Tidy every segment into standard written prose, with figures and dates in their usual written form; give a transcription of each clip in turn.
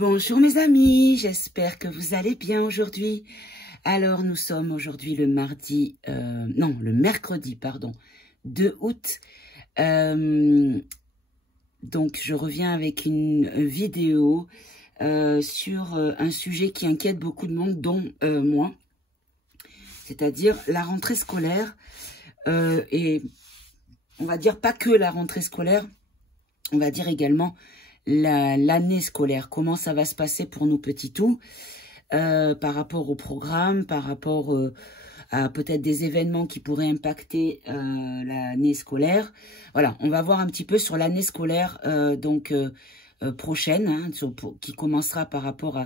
Bonjour mes amis, j'espère que vous allez bien aujourd'hui. Alors nous sommes aujourd'hui le mercredi, pardon, 2 août. Donc je reviens avec une vidéo sur un sujet qui inquiète beaucoup de monde, dont moi. C'est-à-dire la rentrée scolaire. Et on va dire pas que la rentrée scolaire, on va dire également l'année scolaire, comment ça va se passer pour nos petits tout, par rapport au programme, par rapport à peut-être des événements qui pourraient impacter l'année scolaire. Voilà, on va voir un petit peu sur l'année scolaire prochaine, hein, qui commencera par rapport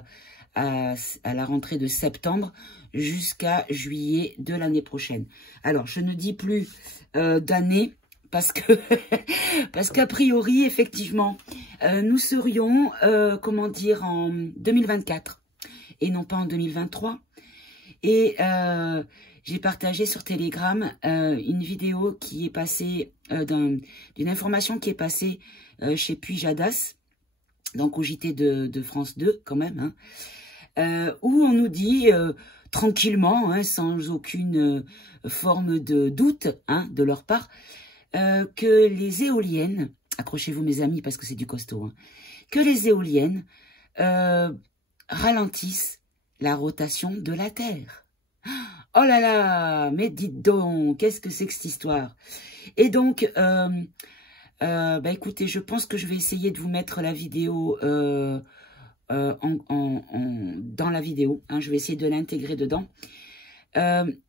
à la rentrée de septembre jusqu'à juillet de l'année prochaine. Alors, je ne dis plus d'année, parce qu'a priori, effectivement, nous serions, comment dire, en 2024 et non pas en 2023. Et j'ai partagé sur Telegram une vidéo qui est passée, d'une information qui est passée chez Puy Jadas, donc au JT de France 2 quand même, hein, où on nous dit tranquillement, hein, sans aucune forme de doute, hein, de leur part, que les éoliennes, accrochez-vous mes amis parce que c'est du costaud, hein, que les éoliennes ralentissent la rotation de la Terre. Oh là là, mais dites donc, qu'est-ce que c'est que cette histoire? Et donc, écoutez, je pense que je vais essayer de vous mettre la vidéo dans la vidéo, hein, je vais essayer de l'intégrer dedans.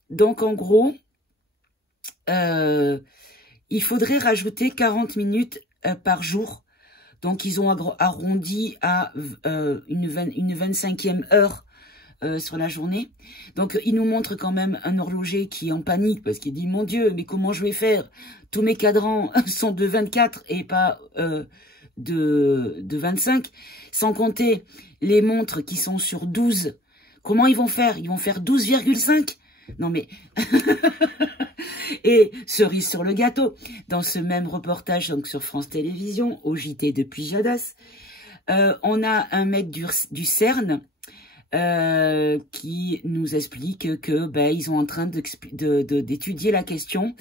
Donc en gros, il faudrait rajouter 40 minutes par jour. Donc, ils ont arrondi à une 25e heure sur la journée. Donc, ils nous montrent quand même un horloger qui est en panique parce qu'il dit, mon Dieu, mais comment je vais faire? Tous mes cadrans sont de 24 et pas de 25. Sans compter les montres qui sont sur 12. Comment ils vont faire? Ils vont faire 12,5? Non mais... Et cerise sur le gâteau, dans ce même reportage donc sur France Télévisions, au JT de Puy Jadas, on a un mec du CERN qui nous explique que ils sont en train d'étudier la question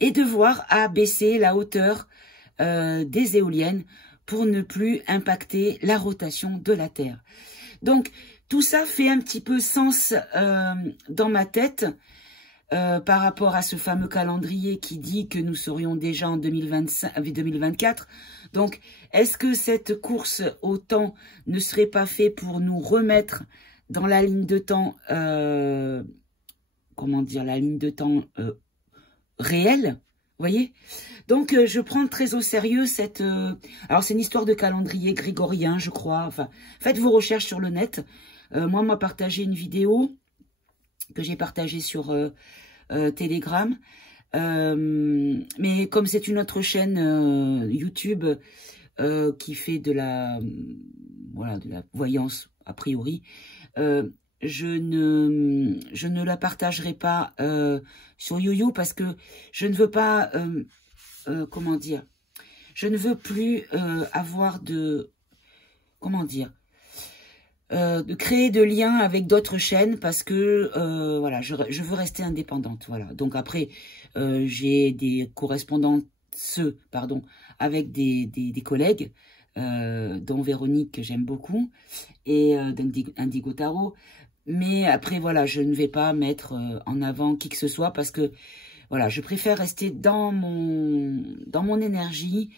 et de voir abaisser la hauteur des éoliennes pour ne plus impacter la rotation de la Terre. Donc, tout ça fait un petit peu sens dans ma tête par rapport à ce fameux calendrier qui dit que nous serions déjà en 2024. Donc, est-ce que cette course au temps ne serait pas faite pour nous remettre dans la ligne de temps, comment dire, la ligne de temps réelle? Vous voyez? Donc, je prends très au sérieux cette... alors, c'est une histoire de calendrier grégorien, je crois. Enfin, faites vos recherches sur le net. Moi, on m'a partagé une vidéo que j'ai partagée sur Telegram. Mais comme c'est une autre chaîne YouTube qui fait de la voyance, a priori, je ne la partagerai pas sur YouYou parce que je ne veux pas, comment dire, je ne veux plus avoir de, comment dire, de créer de liens avec d'autres chaînes parce que voilà, je veux rester indépendante. Voilà. Donc après, j'ai des correspondances, avec des collègues, dont Véronique que j'aime beaucoup et d'Indigo Tarot. Mais après voilà, je ne vais pas mettre en avant qui que ce soit parce que voilà, je préfère rester dans mon énergie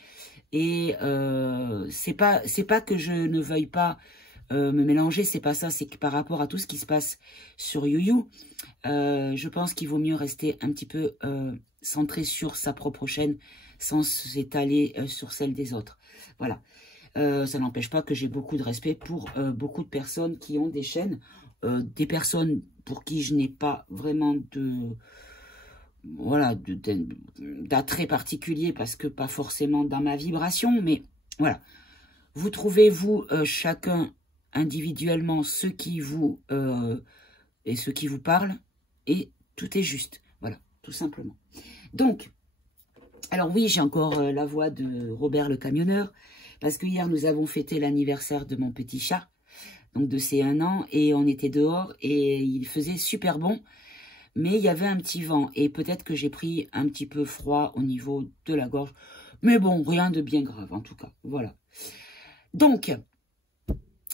et c'est pas que je ne veuille pas me mélanger, c'est pas ça, c'est que par rapport à tout ce qui se passe sur YouYou, je pense qu'il vaut mieux rester un petit peu centré sur sa propre chaîne sans s'étaler sur celle des autres. Voilà. Ça n'empêche pas que j'ai beaucoup de respect pour beaucoup de personnes qui ont des chaînes, des personnes pour qui je n'ai pas vraiment d'attrait particulier parce que pas forcément dans ma vibration, mais voilà. Vous trouvez, vous, chacun individuellement ce qui vous et ce qui vous parle et tout est juste. Voilà, tout simplement. Donc, alors oui, j'ai encore la voix de Robert le camionneur parce que hier nous avons fêté l'anniversaire de mon petit chat. donc de ses 1 an, et on était dehors, et il faisait super bon, mais il y avait un petit vent, et peut-être que j'ai pris un petit peu froid au niveau de la gorge, mais bon, rien de bien grave, en tout cas, voilà. Donc,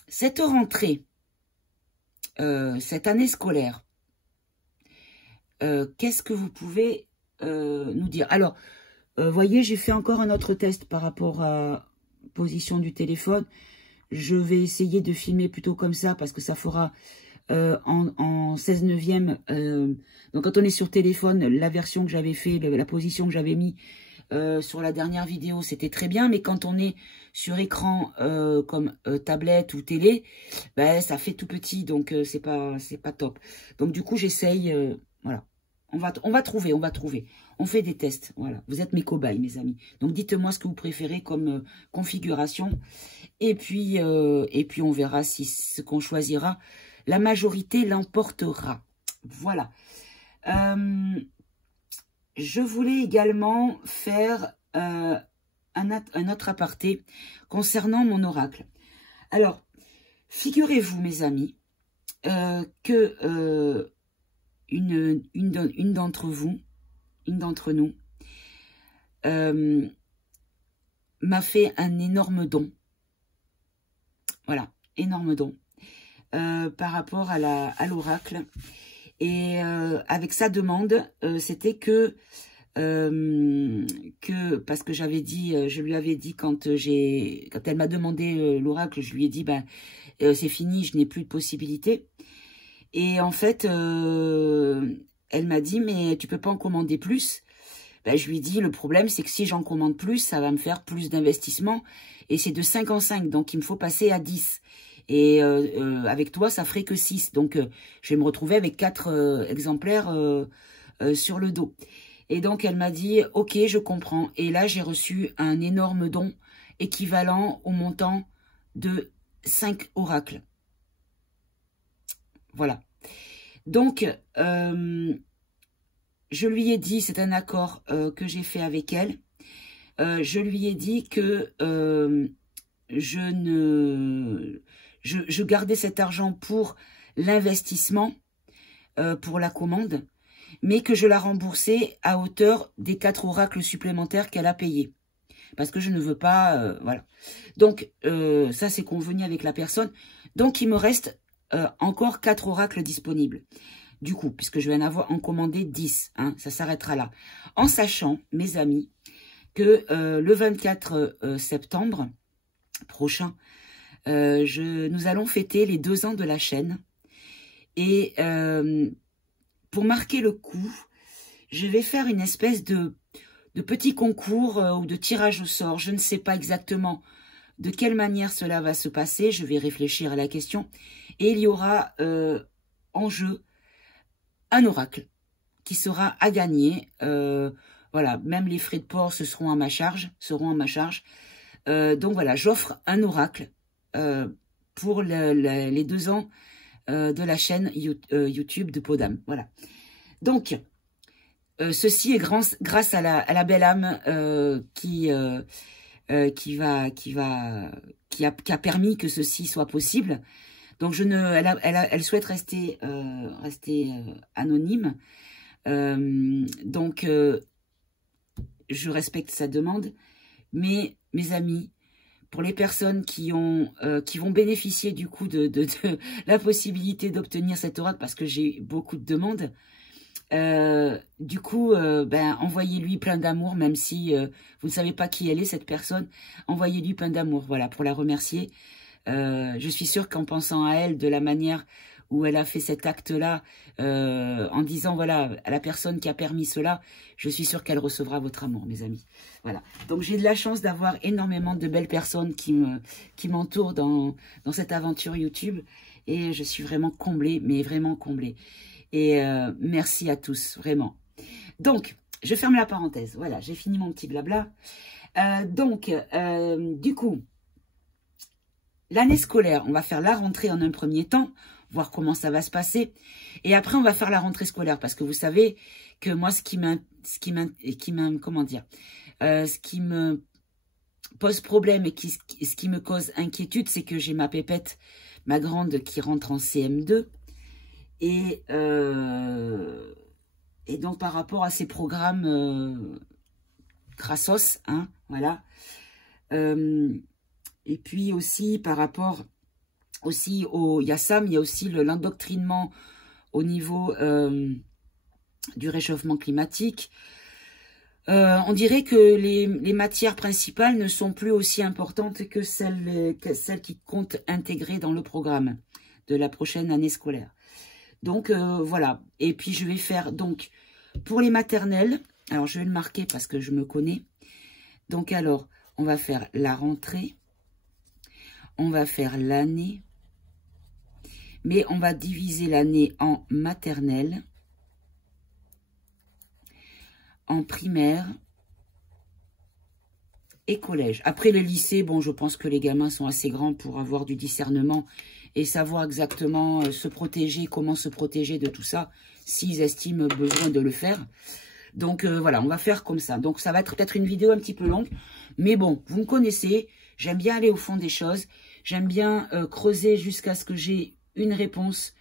cette rentrée, cette année scolaire, qu'est-ce que vous pouvez nous dire? Alors, voyez, j'ai fait encore un autre test par rapport à position du téléphone. Je vais essayer de filmer plutôt comme ça parce que ça fera en 16 neuvième. Donc quand on est sur téléphone, la version que j'avais fait, la position que j'avais mis sur la dernière vidéo, c'était très bien. Mais quand on est sur écran comme tablette ou télé, ben, ça fait tout petit, donc c'est pas top. Donc du coup, j'essaye, voilà. On va trouver. On fait des tests, voilà. Vous êtes mes cobayes, mes amis. Donc, dites-moi ce que vous préférez comme configuration. Et puis, on verra si ce qu'on choisira, la majorité l'emportera. Voilà. Je voulais également faire un autre aparté concernant mon oracle. Alors, figurez-vous, mes amis, que une d'entre nous, m'a fait un énorme don. Voilà, énorme don. Par rapport à l'oracle. Et avec sa demande, c'était parce que j'avais dit, je lui avais dit quand elle m'a demandé l'oracle, je lui ai dit, ben, c'est fini, je n'ai plus de possibilité. Et en fait, elle m'a dit, mais tu peux pas en commander plus. Ben, je lui ai dit, le problème, c'est que si j'en commande plus, ça va me faire plus d'investissement. Et c'est de 5 en 5, donc il me faut passer à 10. Et avec toi, ça ferait que 6. Donc, je vais me retrouver avec 4 exemplaires sur le dos. Et donc, elle m'a dit, ok, je comprends. Et là, j'ai reçu un énorme don équivalent au montant de 5 oracles. Voilà. Donc, je lui ai dit, c'est un accord que j'ai fait avec elle, je lui ai dit que je gardais cet argent pour l'investissement, pour la commande, mais que je la remboursais à hauteur des 4 oracles supplémentaires qu'elle a payés. Parce que je ne veux pas... voilà. Donc, ça c'est convenu avec la personne. Donc, il me reste encore 4 oracles disponibles. Du coup, puisque je vais en commander 10, hein, ça s'arrêtera là. En sachant, mes amis, que le 24 septembre prochain, nous allons fêter les 2 ans de la chaîne. Et pour marquer le coup, je vais faire une espèce de petit concours ou de tirage au sort. Je ne sais pas exactement de quelle manière cela va se passer. Je vais réfléchir à la question. Et il y aura en jeu un oracle qui sera à gagner. Voilà, même les frais de port seront à ma charge. Donc voilà, j'offre un oracle pour les 2 ans de la chaîne YouTube de Podam. Voilà. Donc, ceci est grâce à la belle âme qui a permis que ceci soit possible. Donc elle souhaite rester anonyme. Donc je respecte sa demande, mais mes amis, pour les personnes qui vont bénéficier du coup de la possibilité d'obtenir cet oracle, parce que j'ai beaucoup de demandes, du coup, ben, envoyez-lui plein d'amour, même si vous ne savez pas qui elle est, cette personne. Envoyez-lui plein d'amour, voilà, pour la remercier. Je suis sûre qu'en pensant à elle, de la manière où elle a fait cet acte-là, en disant, voilà, à la personne qui a permis cela, je suis sûre qu'elle recevra votre amour, mes amis. Voilà. Donc, j'ai de la chance d'avoir énormément de belles personnes qui m'entourent dans cette aventure YouTube. Et je suis vraiment comblée, mais vraiment comblée. Et merci à tous, vraiment. Donc, je ferme la parenthèse. Voilà, j'ai fini mon petit blabla. Du coup, l'année scolaire, on va faire la rentrée en un premier temps, voir comment ça va se passer. Et après, on va faire la rentrée scolaire. Parce que vous savez que moi, ce qui me pose problème et ce qui me cause inquiétude, c'est que j'ai ma pépette ma grande qui rentre en CM2. Et donc, par rapport à ces programmes crassos, hein, voilà. Et puis aussi, par rapport aussi au YASAM, il y a aussi l'endoctrinement au niveau du réchauffement climatique. On dirait que les matières principales ne sont plus aussi importantes que celles qui comptent intégrer dans le programme de la prochaine année scolaire. Donc, voilà. Et puis, je vais faire, donc, pour les maternelles, alors je vais le marquer parce que je me connais. Donc, alors, on va faire la rentrée. On va faire l'année. Mais on va diviser l'année en maternelle, en primaire et collège. Après le lycée, bon, je pense que les gamins sont assez grands pour avoir du discernement et savoir exactement se protéger, comment se protéger de tout ça, s'ils estiment besoin de le faire. Donc, voilà, on va faire comme ça. Donc, ça va être peut-être une vidéo un petit peu longue, mais bon, vous me connaissez, j'aime bien aller au fond des choses, j'aime bien creuser jusqu'à ce que j'ai une réponse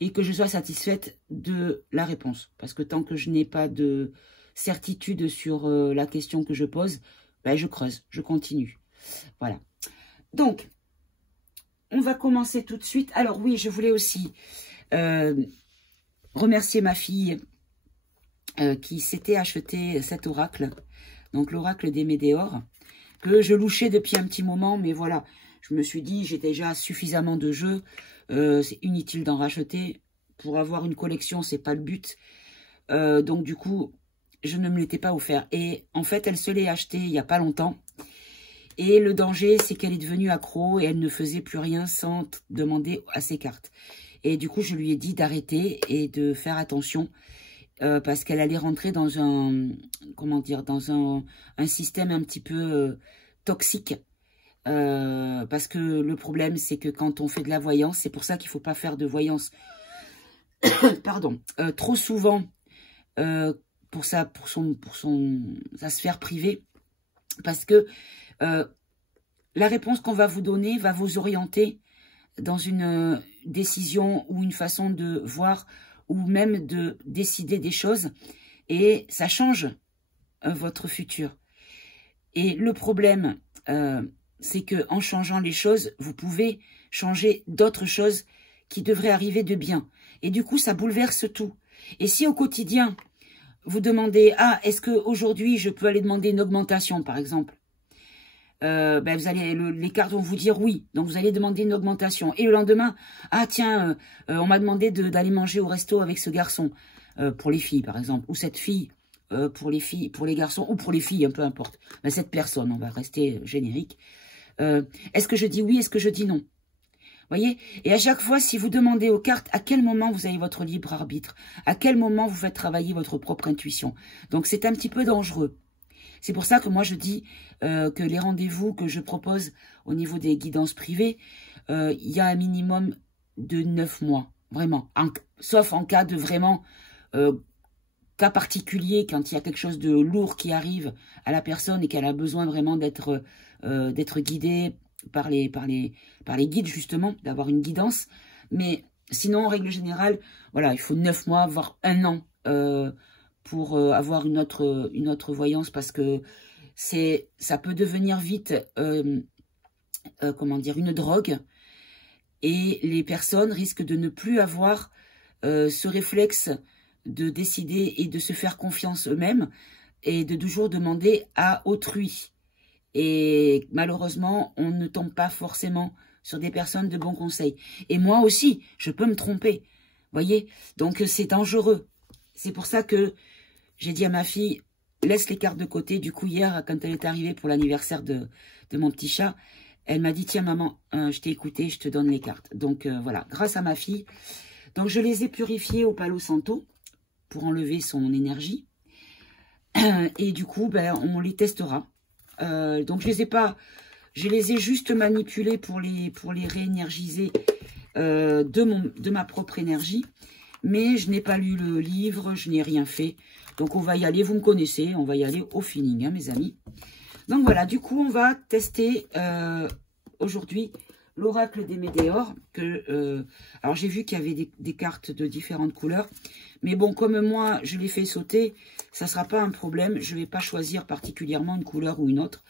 et que je sois satisfaite de la réponse. Parce que tant que je n'ai pas de certitude sur la question que je pose, ben je creuse, je continue. Voilà. Donc, on va commencer tout de suite. Alors oui, je voulais aussi remercier ma fille qui s'était acheté cet oracle, donc l'oracle des Médéors, que je louchais depuis un petit moment, mais voilà, je me suis dit, j'ai déjà suffisamment de jeux, c'est inutile d'en racheter. Pour avoir une collection, c'est pas le but. Donc du coup, je ne me l'étais pas offert. Et en fait, elle se l'est achetée il n'y a pas longtemps. Et le danger, c'est qu'elle est devenue accro et elle ne faisait plus rien sans demander à ses cartes. Et du coup, je lui ai dit d'arrêter et de faire attention parce qu'elle allait rentrer dans un, comment dire, dans un système un petit peu toxique. Parce que le problème, c'est que quand on fait de la voyance, c'est pour ça qu'il ne faut pas faire de voyance, pardon, trop souvent pour sa sphère privée, parce que la réponse qu'on va vous donner va vous orienter dans une décision ou une façon de voir ou même de décider des choses et ça change votre futur. Et le problème, c'est que en changeant les choses, vous pouvez changer d'autres choses qui devraient arriver de bien. Et du coup, ça bouleverse tout. Et si au quotidien, vous demandez, ah, est-ce qu'aujourd'hui, je peux aller demander une augmentation, par exemple, ben vous allez, les cartes vont vous dire oui. Donc, vous allez demander une augmentation. Et le lendemain, ah tiens, on m'a demandé d'aller manger au resto avec ce garçon, pour les filles, par exemple. Ou cette fille, pour les filles, pour les garçons, ou pour les filles, peu importe. Ben, cette personne, on va rester générique. Est-ce que je dis oui, est-ce que je dis non? Voyez? Et à chaque fois, si vous demandez aux cartes à quel moment vous avez votre libre arbitre, à quel moment vous faites travailler votre propre intuition. Donc, c'est un petit peu dangereux. C'est pour ça que moi, je dis que les rendez-vous que je propose au niveau des guidances privées, il y a un minimum de 9 mois, vraiment. Sauf en cas de vraiment cas particulier, quand il y a quelque chose de lourd qui arrive à la personne et qu'elle a besoin vraiment d'être guidée par les guides, justement, d'avoir une guidance. Mais sinon, en règle générale, voilà, il faut 9 mois, voire 1 an pour avoir une autre voyance, parce que ça peut devenir vite, comment dire, une drogue, et les personnes risquent de ne plus avoir ce réflexe de décider et de se faire confiance eux-mêmes, et de toujours demander à autrui. Et malheureusement, on ne tombe pas forcément sur des personnes de bons conseils. Et moi aussi, je peux me tromper, voyez. Donc c'est dangereux. C'est pour ça que j'ai dit à ma fille, laisse les cartes de côté. Du coup, hier, quand elle est arrivée pour l'anniversaire de mon petit chat, elle m'a dit, tiens maman, je t'ai écouté, je te donne les cartes. Donc voilà, grâce à ma fille. Donc je les ai purifiées au Palo Santo pour enlever son énergie. Et du coup, ben, on les testera. Donc je les ai juste manipulées pour les réénergiser de ma propre énergie. Mais je n'ai pas lu le livre, je n'ai rien fait. Donc on va y aller, vous me connaissez, on va y aller au feeling, hein, mes amis. Donc voilà, du coup on va tester aujourd'hui l'oracle des météores. Alors, j'ai vu qu'il y avait des cartes de différentes couleurs. Mais bon, comme moi, je les fais sauter, ça ne sera pas un problème. Je ne vais pas choisir particulièrement une couleur ou une autre.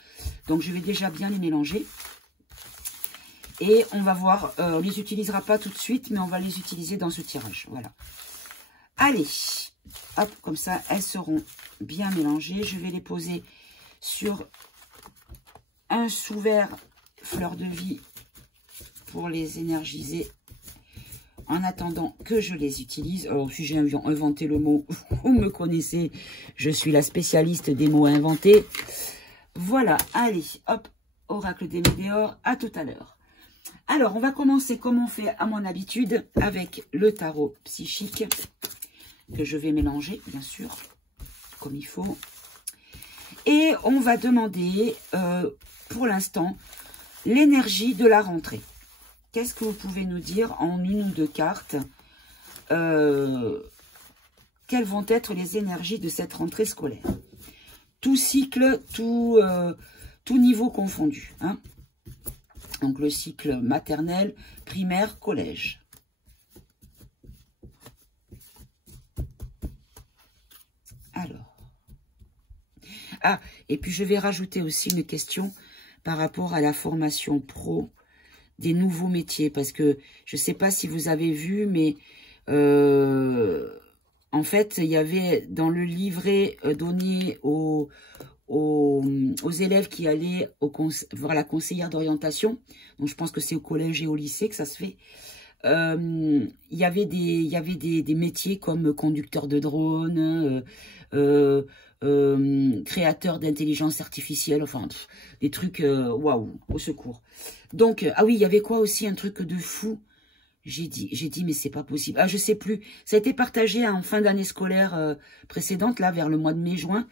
Donc, je vais déjà bien les mélanger. Et on va voir, on ne les utilisera pas tout de suite, mais on va les utiliser dans ce tirage. Voilà. Allez, hop, comme ça, elles seront bien mélangées. Je vais les poser sur un sous-verre fleur de vie pour les énergiser en attendant que je les utilise. Alors, si j'ai inventé le mot, vous me connaissez, je suis la spécialiste des mots inventés. Voilà, allez, hop, oracle des météores, à tout à l'heure. Alors, on va commencer comme on fait à mon habitude avec le tarot psychique que je vais mélanger, bien sûr, comme il faut. Et on va demander, pour l'instant, l'énergie de la rentrée. Qu'est-ce que vous pouvez nous dire en une ou deux cartes? Quelles vont être les énergies de cette rentrée scolaire? Tout cycle, tout niveau confondu, hein? Donc, le cycle maternel, primaire, collège. Alors. Ah, et puis je vais rajouter aussi une question par rapport à la formation pro des nouveaux métiers. Parce que je ne sais pas si vous avez vu, mais en fait, il y avait dans le livret donné aux élèves qui allaient voir la conseillère d'orientation, donc je pense que c'est au collège et au lycée que ça se fait, il y avait des métiers comme conducteur de drone, créateur d'intelligence artificielle, enfin des trucs, waouh, au secours. Donc, ah oui, il y avait quoi aussi, un truc de fou. J'ai dit, mais c'est pas possible. Ah, je sais plus. Ça a été partagé en fin d'année scolaire précédente, là, vers le mois de mai-juin,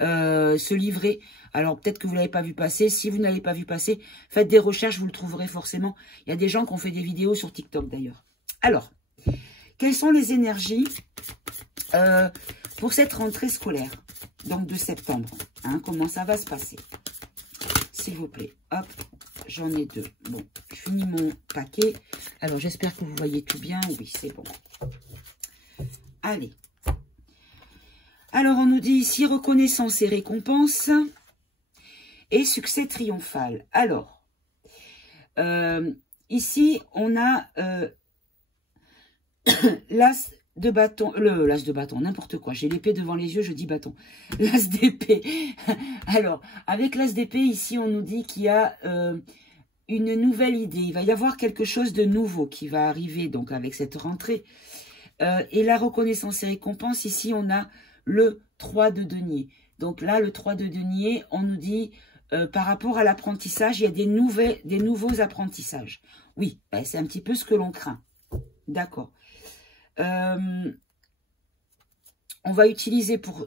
ce livret. Alors, peut-être que vous l'avez pas vu passer. Si vous n'avez pas vu passer, faites des recherches, vous le trouverez forcément. Il y a des gens qui ont fait des vidéos sur TikTok, d'ailleurs. Alors, quelles sont les énergies pour cette rentrée scolaire, donc de septembre, hein, comment ça va se passer? S'il vous plaît, hop. J'en ai deux. Bon, je finis mon paquet. Alors, j'espère que vous voyez tout bien. Oui, c'est bon. Allez. Alors, on nous dit ici reconnaissance et récompense et succès triomphal. Alors, ici, on a l'as de bâton, l'as de bâton, n'importe quoi. J'ai l'épée devant les yeux, je dis bâton. L'as d'épée. Alors, avec l'as d'épée, ici, on nous dit qu'il y a une nouvelle idée. Il va y avoir quelque chose de nouveau qui va arriver, donc, avec cette rentrée. Et la reconnaissance et récompense, ici, on a le 3 de denier. Donc là, le 3 de denier, on nous dit, par rapport à l'apprentissage, il y a des nouveaux apprentissages. Oui, ben, c'est un petit peu ce que l'on craint. D'accord. On va utiliser pour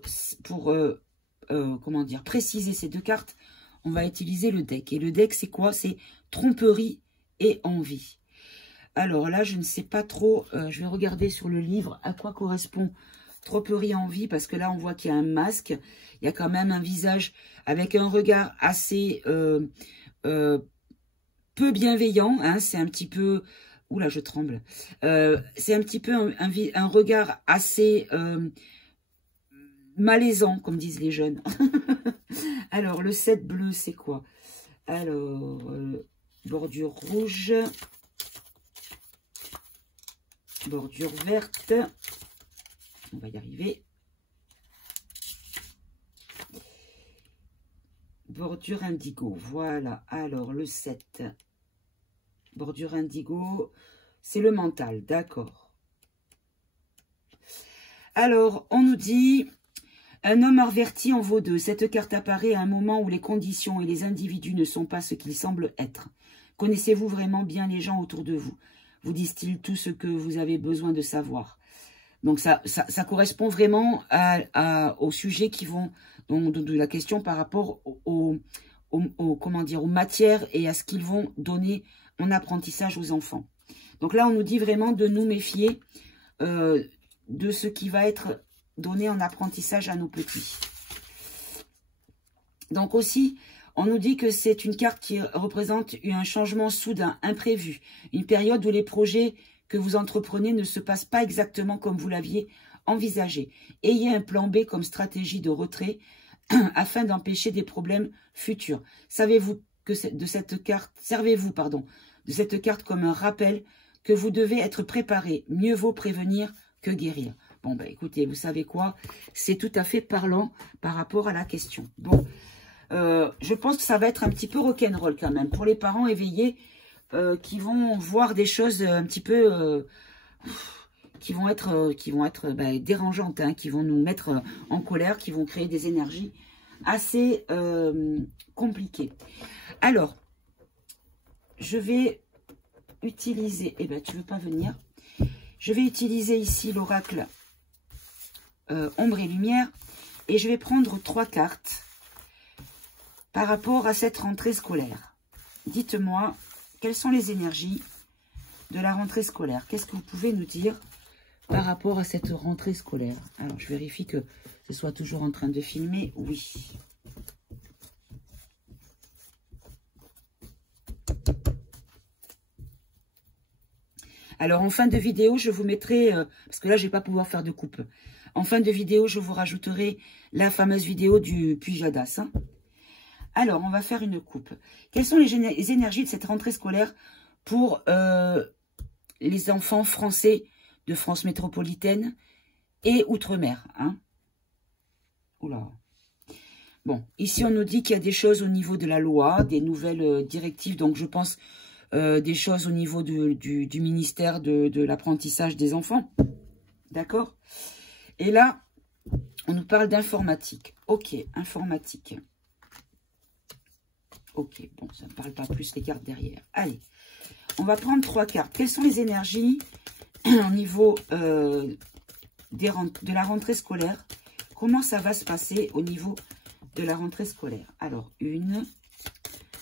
comment dire, préciser ces deux cartes, on va utiliser le deck. Et le deck, c'est quoi? C'est tromperie et envie. Alors là, je ne sais pas trop, je vais regarder sur le livre à quoi correspond tromperie et envie, parce que là, on voit qu'il y a un masque, il y a quand même un visage avec un regard assez peu bienveillant, hein, c'est un petit peu... Oula, je tremble. C'est un petit peu un regard assez malaisant, comme disent les jeunes. Alors, le 7 bleu, c'est quoi? Alors, bordure rouge. Bordure verte. On va y arriver. Bordure indigo. Voilà. Alors, le 7. Bordure indigo, c'est le mental, d'accord. Alors, on nous dit, un homme averti en vaut deux. Cette carte apparaît à un moment où les conditions et les individus ne sont pas ce qu'ils semblent être. Connaissez-vous vraiment bien les gens autour de vous? Vous disent-ils tout ce que vous avez besoin de savoir? Donc, ça correspond vraiment au sujet qui vont, donc, de la question par rapport comment dire, aux matières et à ce qu'ils vont donner en apprentissage aux enfants. Donc là, on nous dit vraiment de nous méfier de ce qui va être donné en apprentissage à nos petits. Donc aussi, On nous dit que c'est une carte qui représente un changement soudain, imprévu. Une période où les projets que vous entreprenez ne se passent pas exactement comme vous l'aviez envisagé. Ayez un plan B comme stratégie de retrait afin d'empêcher des problèmes futurs. Savez-vous que servez-vous, de cette carte comme un rappel que vous devez être préparé. Mieux vaut prévenir que guérir. Bon, ben écoutez, vous savez quoi? C'est tout à fait parlant par rapport à la question. Bon, je pense que ça va être un petit peu rock'n'roll quand même. Pour les parents éveillés qui vont voir des choses un petit peu... qui vont être dérangeantes, hein, qui vont nous mettre en colère, qui vont créer des énergies assez compliquées. Alors, je vais utiliser... Eh ben, tu veux pas venir? Je vais utiliser ici l'oracle Ombre et Lumière. Et je vais prendre 3 cartes par rapport à cette rentrée scolaire. Dites-moi, quelles sont les énergies de la rentrée scolaire? Qu'est-ce que vous pouvez nous dire par rapport à cette rentrée scolaire? Alors, je vérifie que ce soit toujours en train de filmer. Oui. Alors, en fin de vidéo, je vous mettrai... parce que là, je ne vais pas pouvoir faire de coupe. En fin de vidéo, je vous rajouterai la fameuse vidéo du Pujadas. Hein. Alors, on va faire une coupe. Quelles sont les énergies de cette rentrée scolaire pour les enfants français de France métropolitaine et outre-mer, hein? Oula. Bon, ici, on nous dit qu'il y a des choses au niveau de la loi, des nouvelles directives. Donc, je pense des choses au niveau du ministère de l'apprentissage des enfants. D'accord? Et là, on nous parle d'informatique. Ok, informatique. Ok, bon, ça ne me parle pas plus les cartes derrière. Allez, on va prendre 3 cartes. Quelles sont les énergies au niveau de la rentrée scolaire? Comment ça va se passer au niveau de la rentrée scolaire? Alors, une,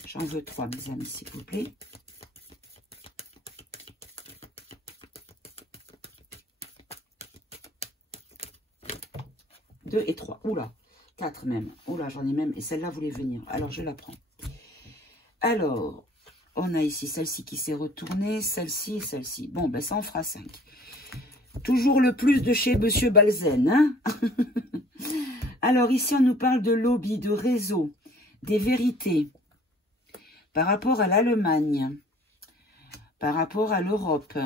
j'en veux 3, mes amis, s'il vous plaît. Deux et 3. Oula, 4 même. Oula, j'en ai même. Et celle-là voulait venir. Alors, je la prends. Alors, on a ici celle-ci qui s'est retournée, celle-ci et celle-ci. Bon, ben ça en fera 5. Toujours le plus de chez Monsieur Balzen. Hein. Alors, ici, on nous parle de lobby, de réseau, des vérités. Par rapport à l'Allemagne, par rapport à l'Europe.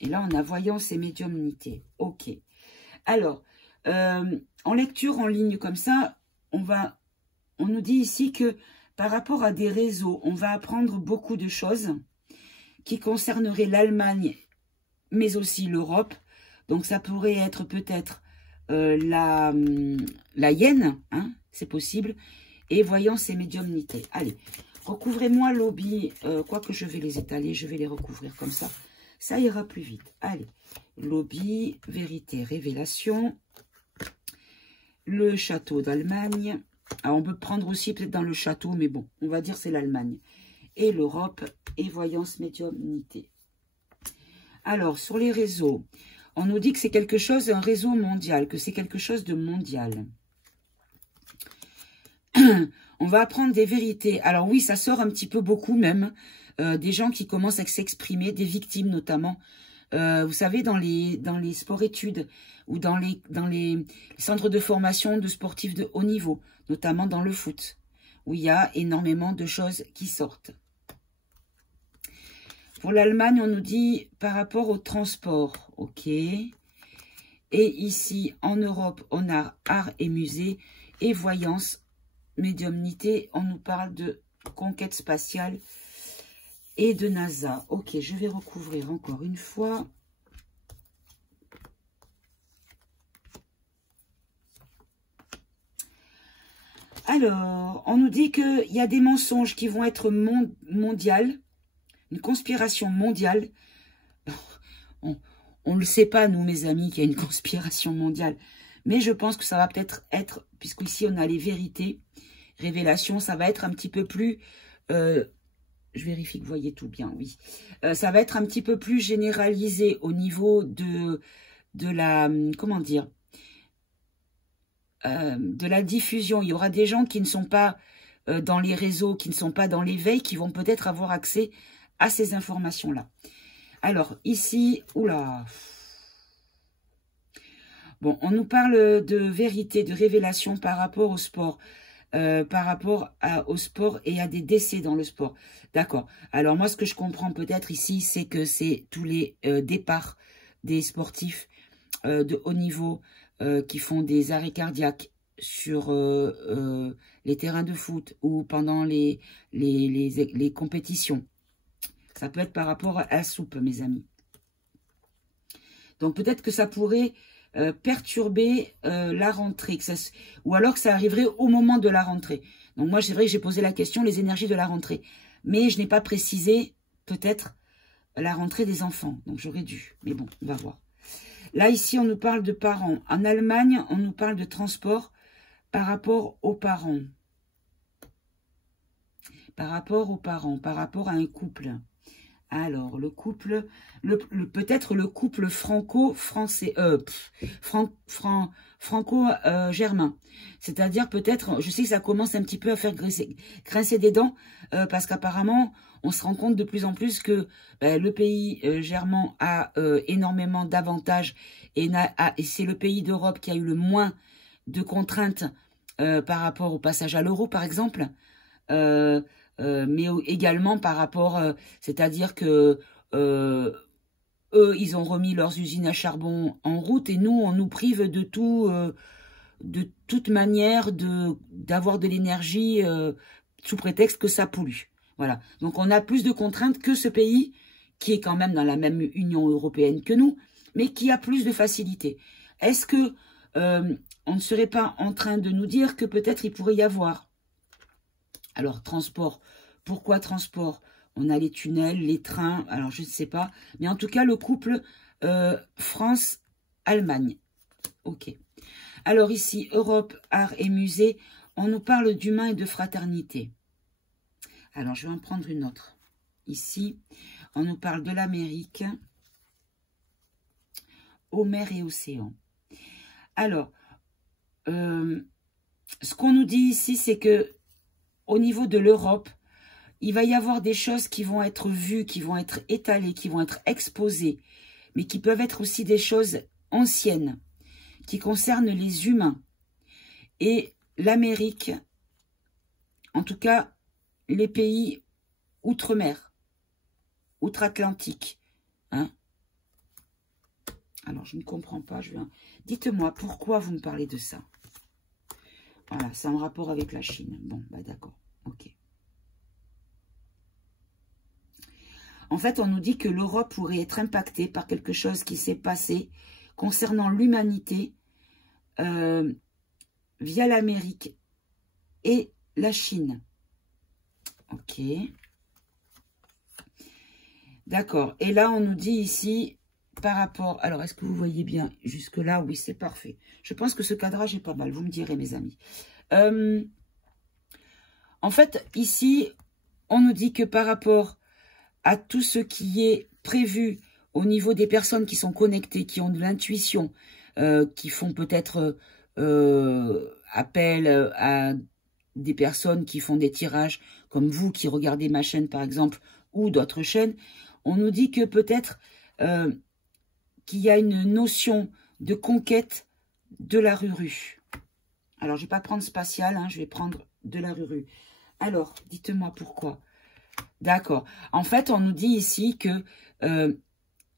Et là, on a voyance et médiumnité. Ok. Alors, en lecture en ligne comme ça, on nous dit ici que par rapport à des réseaux, on va apprendre beaucoup de choses qui concerneraient l'Allemagne, mais aussi l'Europe. Donc, ça pourrait être peut-être la hyène, hein, c'est possible, et voyance et médiumnité. Allez, recouvrez-moi lobby, quoique je vais les étaler, je vais les recouvrir comme ça. Ça ira plus vite. Allez, lobby, vérité, révélation, le château d'Allemagne. Alors, on peut prendre aussi peut-être dans le château, mais bon, on va dire c'est l'Allemagne. Et l'Europe, et voyance, médiumnité. Alors, sur les réseaux, on nous dit que c'est quelque chose, un réseau mondial, que c'est quelque chose de mondial. On va apprendre des vérités. Alors oui, ça sort un petit peu beaucoup même. Des gens qui commencent à s'exprimer, des victimes notamment. Vous savez, dans les sports-études ou dans les centres de formation de sportifs de haut niveau, notamment dans le foot, où il y a énormément de choses qui sortent. Pour l'Allemagne, on nous dit par rapport au transport, ok. Et ici, en Europe, on a art et musée et voyance, médiumnité. On nous parle de conquête spatiale et de NASA. Ok, je vais recouvrir encore une fois. Alors, on nous dit qu'il y a des mensonges qui vont être mondiales, une conspiration mondiale. On ne le sait pas, nous, mes amis, qu'il y a une conspiration mondiale. Mais je pense que ça va peut-être être, puisqu'ici on a les vérités, révélations, ça va être un petit peu plus... je vérifie que vous voyez tout bien, oui. Ça va être un petit peu plus généralisé au niveau de la... Comment dire, de la diffusion. Il y aura des gens qui ne sont pas dans les réseaux, qui ne sont pas dans l'éveil, qui vont peut-être avoir accès à ces informations-là. Alors, ici, oula. Bon, on nous parle de vérité, de révélation par rapport au sport. Au sport et à des décès dans le sport. D'accord. Alors, moi, ce que je comprends peut-être ici, c'est que c'est tous les départs des sportifs de haut niveau qui font des arrêts cardiaques sur les terrains de foot ou pendant les compétitions. Ça peut être par rapport à la soupe, mes amis. Donc, peut-être que ça pourrait perturber la rentrée. Ou alors que ça arriverait au moment de la rentrée. Donc, moi, c'est vrai que j'ai posé la question, les énergies de la rentrée. Mais je n'ai pas précisé, peut-être, la rentrée des enfants. Donc, j'aurais dû. Mais bon, on va voir. Là, ici, on nous parle de parents. En Allemagne, on nous parle de transport par rapport aux parents. Par rapport aux parents, par rapport à un couple. Alors, le couple, peut-être le couple franco-français, franco-germain. C'est-à-dire peut-être, je sais que ça commence un petit peu à faire grincer des dents, parce qu'apparemment, on se rend compte de plus en plus que le pays germain a énormément d'avantages, et c'est le pays d'Europe qui a eu le moins de contraintes par rapport au passage à l'euro, par exemple. Mais également par rapport, c'est-à-dire que eux, ils ont remis leurs usines à charbon en route et nous, on nous prive de tout, de toute manière d'avoir de l'énergie sous prétexte que ça pollue. Voilà. Donc, on a plus de contraintes que ce pays qui est quand même dans la même Union européenne que nous, mais qui a plus de facilité. Est-ce que on ne serait pas en train de nous dire que peut-être il pourrait y avoir... Alors, transport. Pourquoi transport? On a les tunnels, les trains, alors je ne sais pas. Mais en tout cas, le couple France-Allemagne. Ok. Alors ici, Europe, art et musée, on nous parle d'humain et de fraternité. Alors, je vais en prendre une autre. Ici, on nous parle de l'Amérique, aux mers et océans. Alors, ce qu'on nous dit ici, c'est que au niveau de l'Europe, il va y avoir des choses qui vont être vues, qui vont être étalées, qui vont être exposées, mais qui peuvent être aussi des choses anciennes, qui concernent les humains. Et l'Amérique, en tout cas, les pays outre-mer, outre-Atlantique. Hein? Alors, je ne comprends pas. Dites-moi, pourquoi vous me parlez de ça? Voilà, c'est en rapport avec la Chine. Bon, bah d'accord, ok. En fait, on nous dit que l'Europe pourrait être impactée par quelque chose qui s'est passé concernant l'humanité via l'Amérique et la Chine. Ok. D'accord. Et là, on nous dit ici, par rapport... Alors, est-ce que vous voyez bien jusque-là? Oui, c'est parfait. Je pense que ce cadrage est pas mal. Vous me direz, mes amis. En fait, ici, on nous dit que par rapport à tout ce qui est prévu au niveau des personnes qui sont connectées, qui ont de l'intuition, qui font peut-être appel à des personnes qui font des tirages, comme vous qui regardez ma chaîne par exemple, ou d'autres chaînes, on nous dit que peut-être qu'il y a une notion de conquête de la rue. Alors, je ne vais pas prendre spatial, hein, je vais prendre de la rue. Alors, dites-moi pourquoi. D'accord. En fait, on nous dit ici que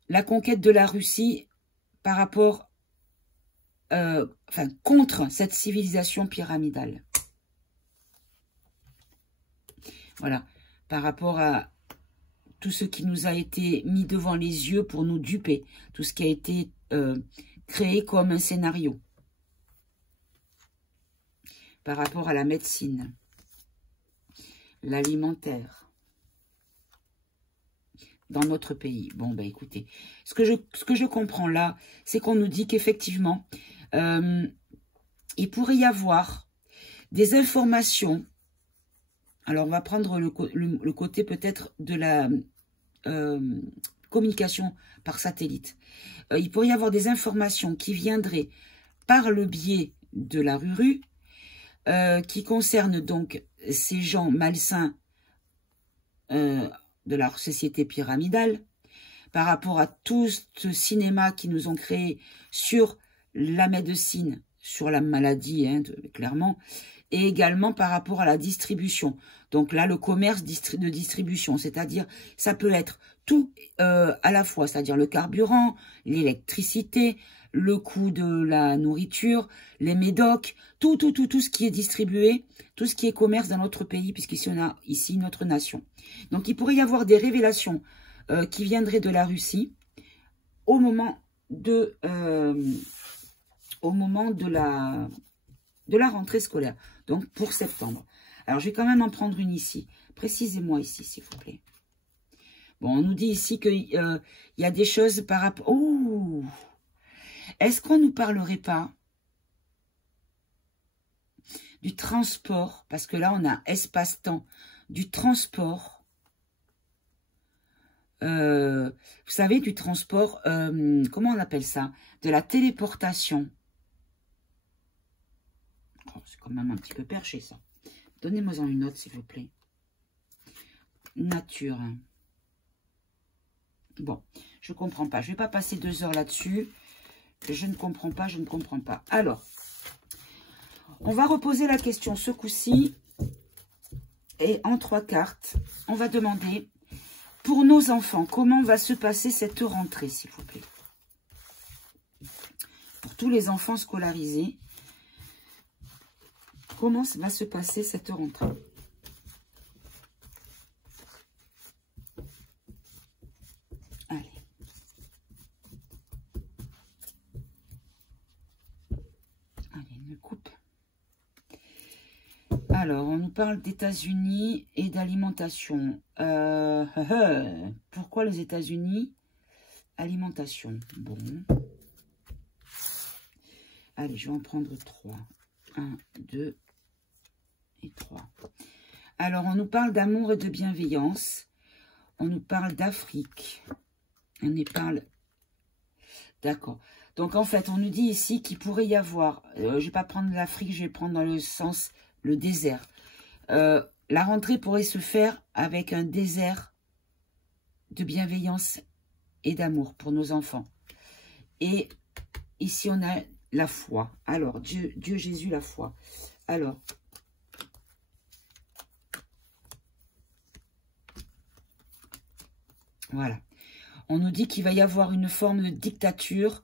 la conquête de la Russie par rapport, contre cette civilisation pyramidale. Voilà. Par rapport à tout ce qui nous a été mis devant les yeux pour nous duper. Tout ce qui a été créé comme un scénario. Par rapport à la médecine. L'alimentaire. Dans notre pays. Bon, ben écoutez, ce que je comprends là, c'est qu'on nous dit qu'effectivement, il pourrait y avoir des informations. Alors, on va prendre le côté peut-être de la communication par satellite. Il pourrait y avoir des informations qui viendraient par le biais de la rue, qui concernent donc ces gens malsains de la société pyramidale, par rapport à tout ce cinéma qui nous ont créé sur la médecine, sur la maladie, hein, clairement, et également par rapport à la distribution. Donc là, le commerce de distribution, c'est-à-dire, ça peut être tout à la fois, c'est-à-dire le carburant, l'électricité, le coût de la nourriture, les médocs, tout ce qui est distribué, tout ce qui est commerce dans notre pays, puisqu'ici on a ici notre nation. Donc il pourrait y avoir des révélations qui viendraient de la Russie au moment de la rentrée scolaire, donc pour septembre. Alors, je vais quand même en prendre une ici. Précisez-moi ici, s'il vous plaît. Bon, on nous dit ici qu'il y a des choses par rapport... Oh! Est-ce qu'on ne nous parlerait pas du transport? Parce que là, on a espace-temps. Du transport. Vous savez, du transport... comment on appelle ça? De la téléportation. Oh, c'est quand même un petit peu perché, ça. Donnez-moi une note, s'il vous plaît. Nature. Bon, je ne comprends pas. Je ne vais pas passer 2 heures là-dessus. Je ne comprends pas, je ne comprends pas. Alors, on va reposer la question ce coup-ci. Et en 3 cartes, on va demander, pour nos enfants, comment va se passer cette rentrée, s'il vous plaît. Pour tous les enfants scolarisés, comment va se passer cette rentrée? Allez. Allez, une coupe. Alors, on nous parle d'États-Unis et d'alimentation. Pourquoi les États-Unis? Alimentation. Bon. Allez, je vais en prendre 3. 1, 2 et 3. Alors, on nous parle d'amour et de bienveillance. On nous parle d'Afrique. On nous parle... D'accord. Donc, en fait, on nous dit ici qu'il pourrait y avoir... je ne vais pas prendre l'Afrique, je vais prendre dans le sens le désert. La rentrée pourrait se faire avec un désert de bienveillance et d'amour pour nos enfants. Et ici, on a la foi. Alors, Dieu Jésus, la foi. Alors... Voilà. On nous dit qu'il va y avoir une forme de dictature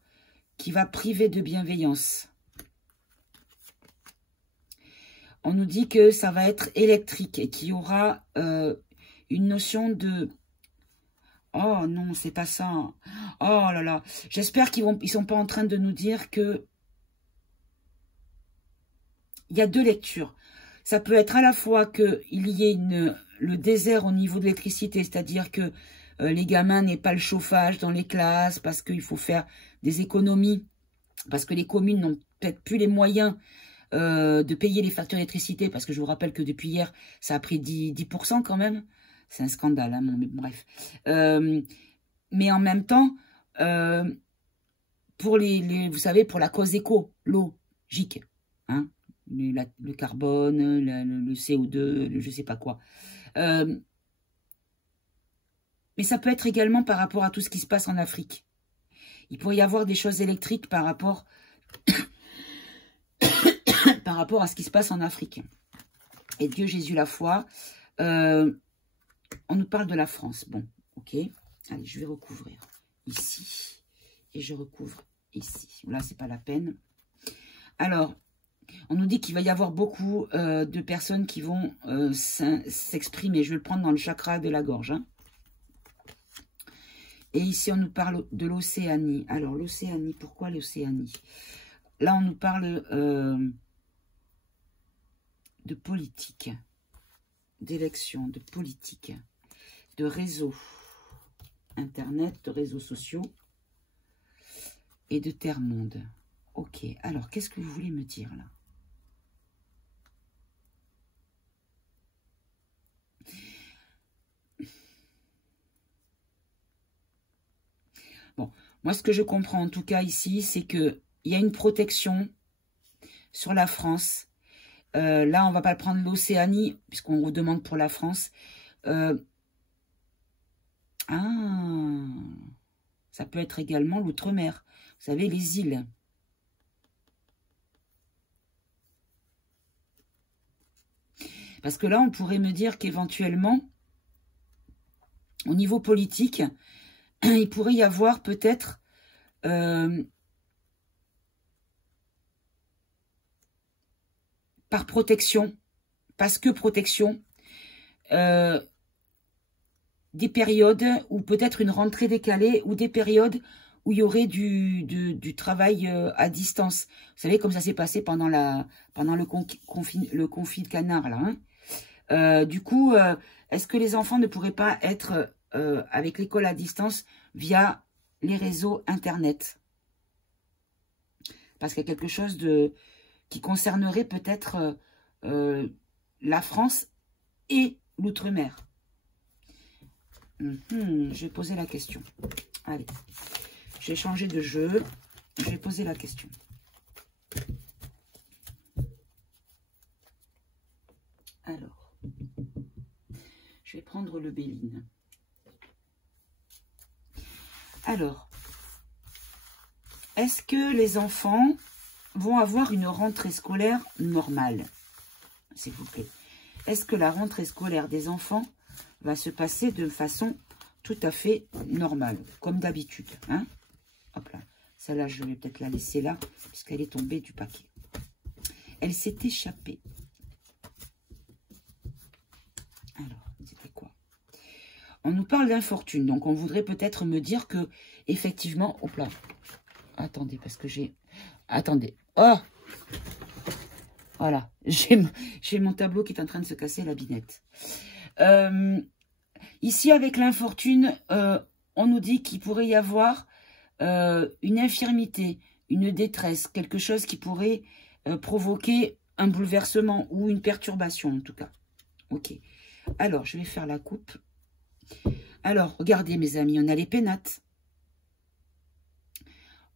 qui va priver de bienveillance. On nous dit que ça va être électrique et qu'il y aura une notion de... Oh non, c'est pas ça. Oh là là. J'espère qu'ils sont pas en train de nous dire que... Il y a 2 lectures. Ça peut être à la fois qu'il y ait le désert au niveau de l'électricité, c'est-à-dire que les gamins n'aient pas le chauffage dans les classes parce qu'il faut faire des économies, parce que les communes n'ont peut-être plus les moyens de payer les factures d'électricité, parce que je vous rappelle que depuis hier, ça a pris 10% quand même. C'est un scandale, hein, mais bref. Mais en même temps, pour vous savez, pour la cause éco, logique, hein, le carbone, le CO2, je sais pas quoi. Mais ça peut être également par rapport à tout ce qui se passe en Afrique. Il pourrait y avoir des choses électriques par rapport, par rapport à ce qui se passe en Afrique. Et Dieu, Jésus, la foi. On nous parle de la France. Bon, ok. Allez, je vais recouvrir ici. Et je recouvre ici. Là, c'est pas la peine. Alors, on nous dit qu'il va y avoir beaucoup de personnes qui vont s'exprimer. Je vais le prendre dans le chakra de la gorge, hein. Et ici, on nous parle de l'Océanie. Alors, l'Océanie, pourquoi l'Océanie? Là, on nous parle de politique, d'élection, de politique, de réseaux, Internet, de réseaux sociaux et de terre-monde. Ok, alors, qu'est-ce que vous voulez me dire, là? Bon, moi, ce que je comprends en tout cas ici, c'est qu'il y a une protection sur la France Là, on va pas prendre l'Océanie, puisqu'on vous demande pour la France. Ça peut être également l'outre-mer. Vous savez, les îles. Parce que là, on pourrait me dire qu'éventuellement, au niveau politique, il pourrait y avoir peut-être par protection, parce que protection, des périodes où peut-être une rentrée décalée ou des périodes où il y aurait du travail à distance. Vous savez, comme ça s'est passé pendant le confit de canard, là. Du coup, est-ce que les enfants ne pourraient pas être avec l'école à distance via les réseaux Internet? Parce qu'il y a quelque chose qui concernerait peut-être la France et l'outre-mer. Je vais poser la question. Allez, je vais changer de jeu. Je vais poser la question. Alors, je vais prendre le Béline. Alors, est-ce que les enfants vont avoir une rentrée scolaire normale? S'il vous plaît. Est-ce que la rentrée scolaire des enfants va se passer de façon tout à fait normale, comme d'habitude, hein? Hop là. Celle-là, je vais peut-être la laisser là, puisqu'elle est tombée du paquet. Elle s'est échappée. Alors, c'était quoi? On nous parle d'infortune, donc on voudrait peut-être me dire que, effectivement, hop là. Attendez, parce que j'ai... Attendez. Oh! Voilà. J'ai mon tableau qui est en train de se casser, la binette. Ici, avec l'infortune, on nous dit qu'il pourrait y avoir une infirmité, une détresse, quelque chose qui pourrait provoquer un bouleversement ou une perturbation, en tout cas. Ok. Alors, je vais faire la coupe. Alors, regardez, mes amis, on a les pénates.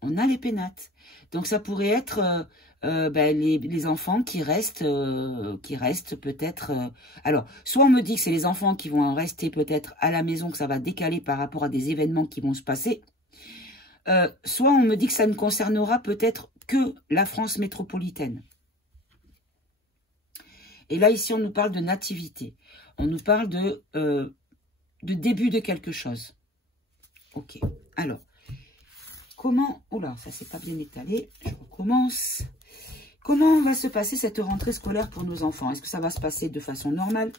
On a les pénates. Donc, ça pourrait être les enfants qui restent peut-être... alors, soit on me dit que c'est les enfants qui vont en rester peut-être à la maison, que ça va décaler par rapport à des événements qui vont se passer. Soit on me dit que ça ne concernera peut-être que la France métropolitaine. Et là, ici, on nous parle de nativité. On nous parle de début de quelque chose. Ok. Alors, comment... Oula, ça s'est pas bien étalé. Je recommence. Comment va se passer cette rentrée scolaire pour nos enfants? Est-ce que ça va se passer de façon normale?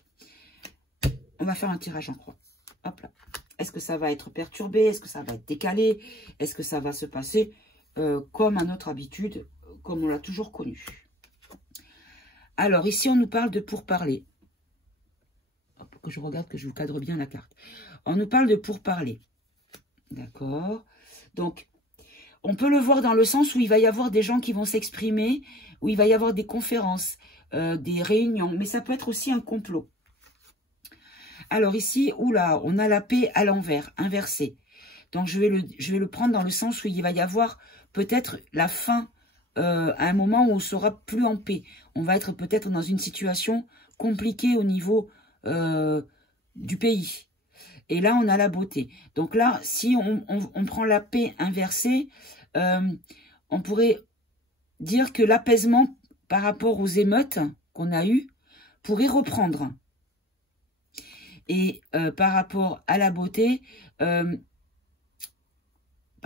On va faire un tirage en croix. Hop là. Est-ce que ça va être perturbé? Est-ce que ça va être décalé? Est-ce que ça va se passer comme à notre habitude, comme on l'a toujours connu? Alors, ici, on nous parle de pourparler. Pour que je regarde, que je vous cadre bien la carte. On nous parle de pourparler. D'accord. Donc, on peut le voir dans le sens où il va y avoir des gens qui vont s'exprimer, où il va y avoir des conférences, des réunions. Mais ça peut être aussi un complot. Alors ici, oula, on a la paix à l'envers, inversée. Donc, je vais le prendre dans le sens où il va y avoir peut-être la fin à un moment où on ne sera plus en paix. On va être peut-être dans une situation compliquée au niveau du pays. Et là, on a la beauté. Donc là, si on prend la paix inversée, on pourrait dire que l'apaisement par rapport aux émeutes qu'on a eues pourrait reprendre. Et par rapport à la beauté, par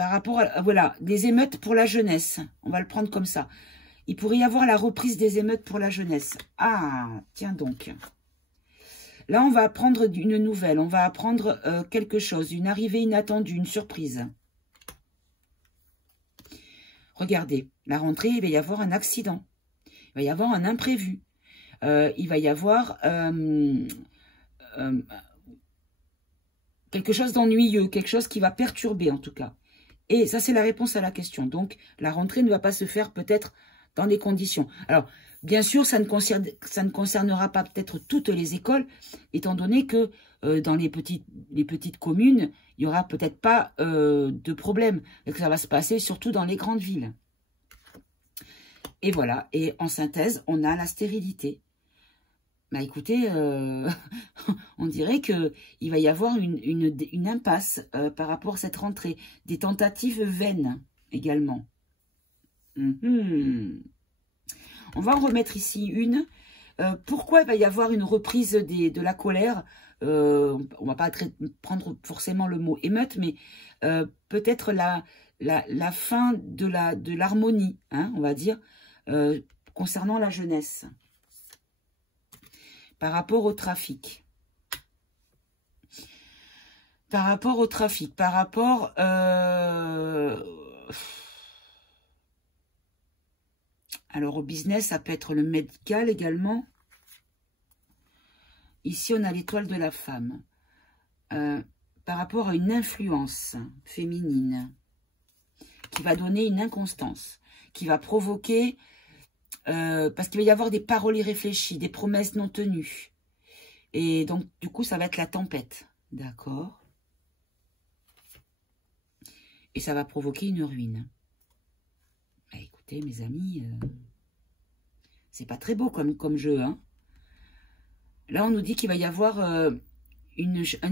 rapport à, voilà, des émeutes pour la jeunesse. On va le prendre comme ça. Il pourrait y avoir la reprise des émeutes pour la jeunesse. Ah, tiens donc. Là, on va apprendre une nouvelle. On va apprendre quelque chose. Une arrivée inattendue, une surprise. Regardez, la rentrée, il va y avoir un accident. Il va y avoir un imprévu. Il va y avoir... quelque chose d'ennuyeux, quelque chose qui va perturber en tout cas. Et ça, c'est la réponse à la question. Donc, la rentrée ne va pas se faire peut-être dans des conditions. Alors, bien sûr, ça ne concernera pas peut-être toutes les écoles, étant donné que dans les petites communes, il n'y aura peut-être pas de problème. Et que ça va se passer surtout dans les grandes villes. Et voilà. Et en synthèse, on a la stérilité. Bah écoutez, on dirait qu'il va y avoir une impasse par rapport à cette rentrée. Des tentatives vaines également. On va en remettre ici une. Pourquoi il va y avoir une reprise de la colère? On ne va pas prendre forcément le mot émeute, mais peut-être la fin de l'harmonie, hein, on va dire, concernant la jeunesse. Par rapport au trafic. Par rapport au trafic. Par rapport... alors, au business, ça peut être le médical également. Ici, on a l'étoile de la femme. Par rapport à une influence féminine qui va donner une inconstance, qui va provoquer... parce qu'il va y avoir des paroles irréfléchies, des promesses non tenues. Et donc, du coup, ça va être la tempête. D'accord. Et ça va provoquer une ruine. Bah, écoutez, mes amis, c'est pas très beau comme jeu, hein. Là, on nous dit qu'il va y avoir un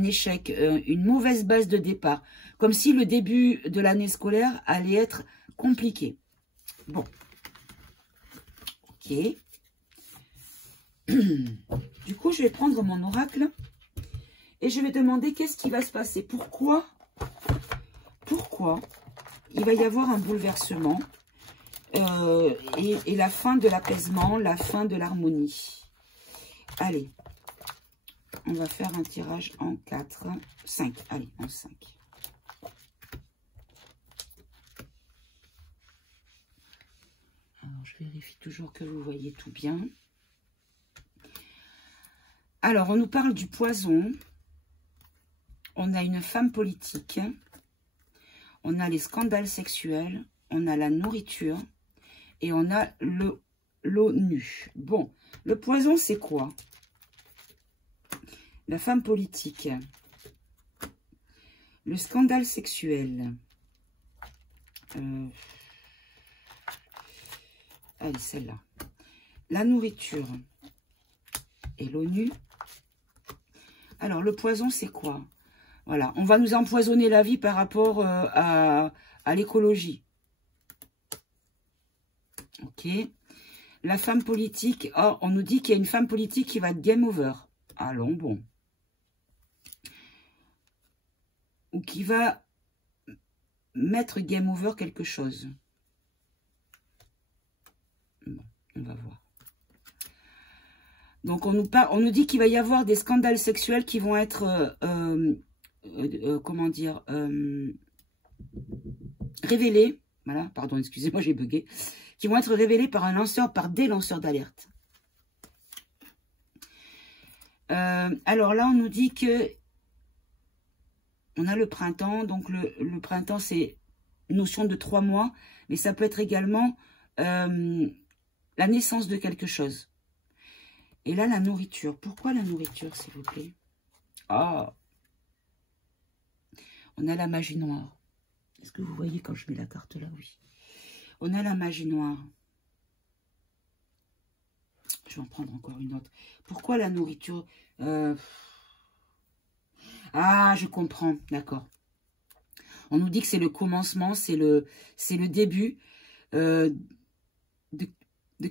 échec, une mauvaise base de départ. Comme si le début de l'année scolaire allait être compliqué. Bon. Ok. Du coup, je vais prendre mon oracle et je vais demander qu'est-ce qui va se passer. Pourquoi il va y avoir un bouleversement et la fin de l'apaisement, la fin de l'harmonie. Allez, on va faire un tirage en 4, 5. Allez, en 5. Alors, je vérifie toujours que vous voyez tout bien. Alors, on nous parle du poison. On a une femme politique. On a les scandales sexuels. On a la nourriture. Et on a l'ONU. Bon, le poison, c'est quoi? La femme politique. Le scandale sexuel. Allez, celle-là. La nourriture. Et l'ONU. Alors, le poison, c'est quoi? Voilà, on va nous empoisonner la vie par rapport à l'écologie. Ok. La femme politique. Oh, on nous dit qu'il y a une femme politique qui va être game over. Allons, bon. Ou qui va mettre game over quelque chose. Bon, on va voir. Donc, on nous dit qu'il va y avoir des scandales sexuels qui vont être, comment dire, révélés. Voilà, pardon, excusez-moi, j'ai bugué. Qui vont être révélés par des lanceurs d'alerte. Alors là, on nous dit que on a le printemps. Donc, le printemps, c'est une notion de 3 mois. Mais ça peut être également la naissance de quelque chose. Et là, la nourriture. Pourquoi la nourriture, s'il vous plaît? Ah, on a la magie noire. Est-ce que vous voyez quand je mets la carte là? Oui. On a la magie noire. Je vais en prendre encore une autre. Pourquoi la nourriture? Ah, je comprends. D'accord. On nous dit que c'est le commencement, c'est le début de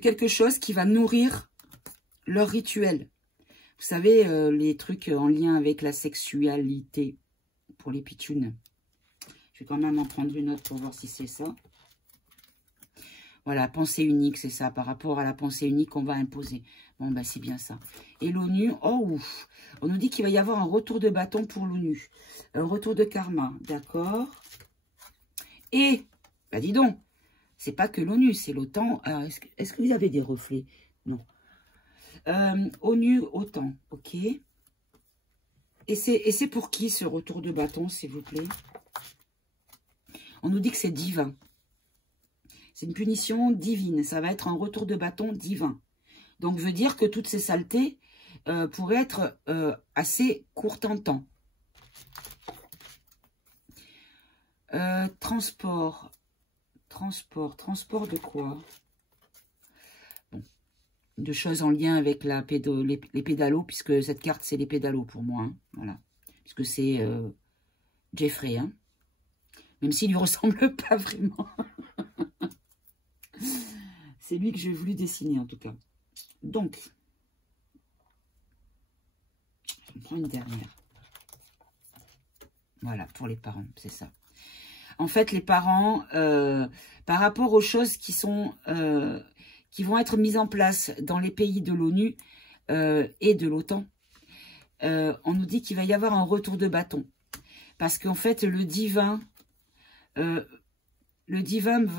quelque chose qui va nourrir leur rituel. Vous savez, les trucs en lien avec la sexualité pour les pitchounes. Je vais quand même en prendre une autre pour voir si c'est ça. Voilà, pensée unique, c'est ça. Par rapport à la pensée unique qu'on va imposer. Bon, ben c'est bien ça. Et l'ONU, oh, ouf. On nous dit qu'il va y avoir un retour de bâton pour l'ONU. Un retour de karma, d'accord. Et, bah dis donc, c'est pas que l'ONU, c'est l'OTAN. Est-ce que vous avez des reflets? Non. ONU, OTAN, ok. Et c'est pour qui ce retour de bâton, s'il vous plaît? On nous dit que c'est divin. C'est une punition divine. Ça va être un retour de bâton divin. Donc, veut dire que toutes ces saletés pourraient être assez courtes en temps. Transport de quoi? de choses en lien avec les pédalos, puisque cette carte, c'est les pédalos pour moi. Hein, voilà. Puisque c'est Jeffrey. Hein, même s'il lui ressemble pas vraiment. C'est lui que j'ai voulu dessiner, en tout cas. Donc, je prends une dernière. Voilà, pour les parents, c'est ça. En fait, les parents, par rapport aux choses qui sont... qui vont être mises en place dans les pays de l'ONU et de l'OTAN, on nous dit qu'il va y avoir un retour de bâton. Parce qu'en fait, le divin va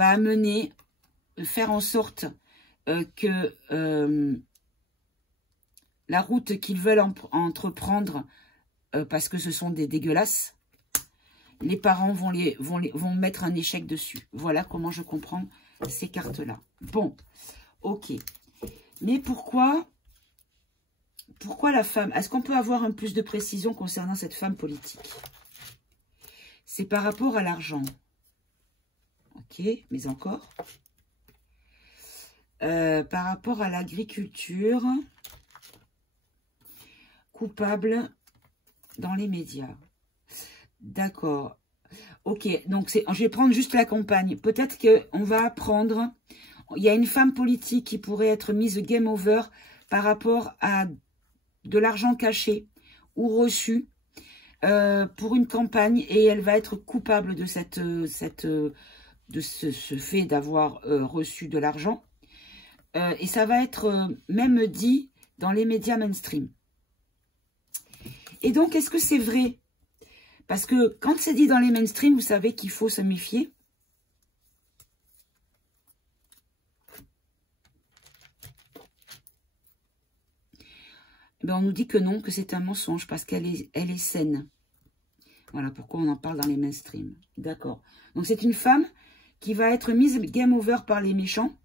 amener, faire en sorte que la route qu'ils veulent entreprendre, parce que ce sont des dégueulasses, les parents vont mettre un échec dessus. Voilà comment je comprends ces cartes-là. Bon, ok. Mais pourquoi la femme? Est-ce qu'on peut avoir un plus de précision concernant cette femme politique? C'est par rapport à l'argent. Ok, mais encore. Par rapport à l'agriculture, coupable dans les médias. D'accord. Ok, donc je vais prendre juste la campagne. Peut-être qu'on va apprendre... Il y a une femme politique qui pourrait être mise game over par rapport à de l'argent caché ou reçu pour une campagne, et elle va être coupable de ce fait d'avoir reçu de l'argent. Et ça va être même dit dans les médias mainstream. Et donc, est-ce que c'est vrai? Parce que quand c'est dit dans les mainstream, vous savez qu'il faut se méfier. Ben, on nous dit que non, que c'est un mensonge, parce qu'elle est saine. Voilà pourquoi on en parle dans les mainstream. D'accord. Donc, c'est une femme qui va être mise game over par les méchants,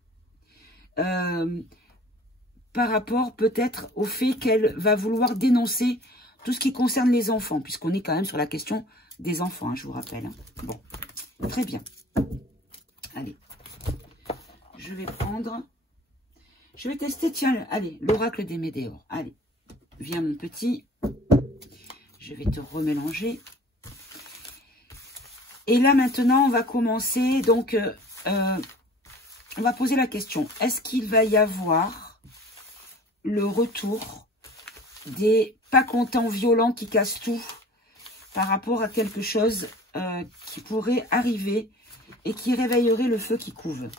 par rapport peut-être au fait qu'elle va vouloir dénoncer tout ce qui concerne les enfants, puisqu'on est quand même sur la question des enfants, hein, je vous rappelle. Hein. Bon, très bien. Allez, je vais prendre... Je vais tester, tiens, allez, l'oracle des Médéors. Allez, viens mon petit. Je vais te remélanger. Et là, maintenant, on va commencer. Donc, on va poser la question. Est-ce qu'il va y avoir le retour des pas contents violents qui cassent tout par rapport à quelque chose qui pourrait arriver et qui réveillerait le feu qui couve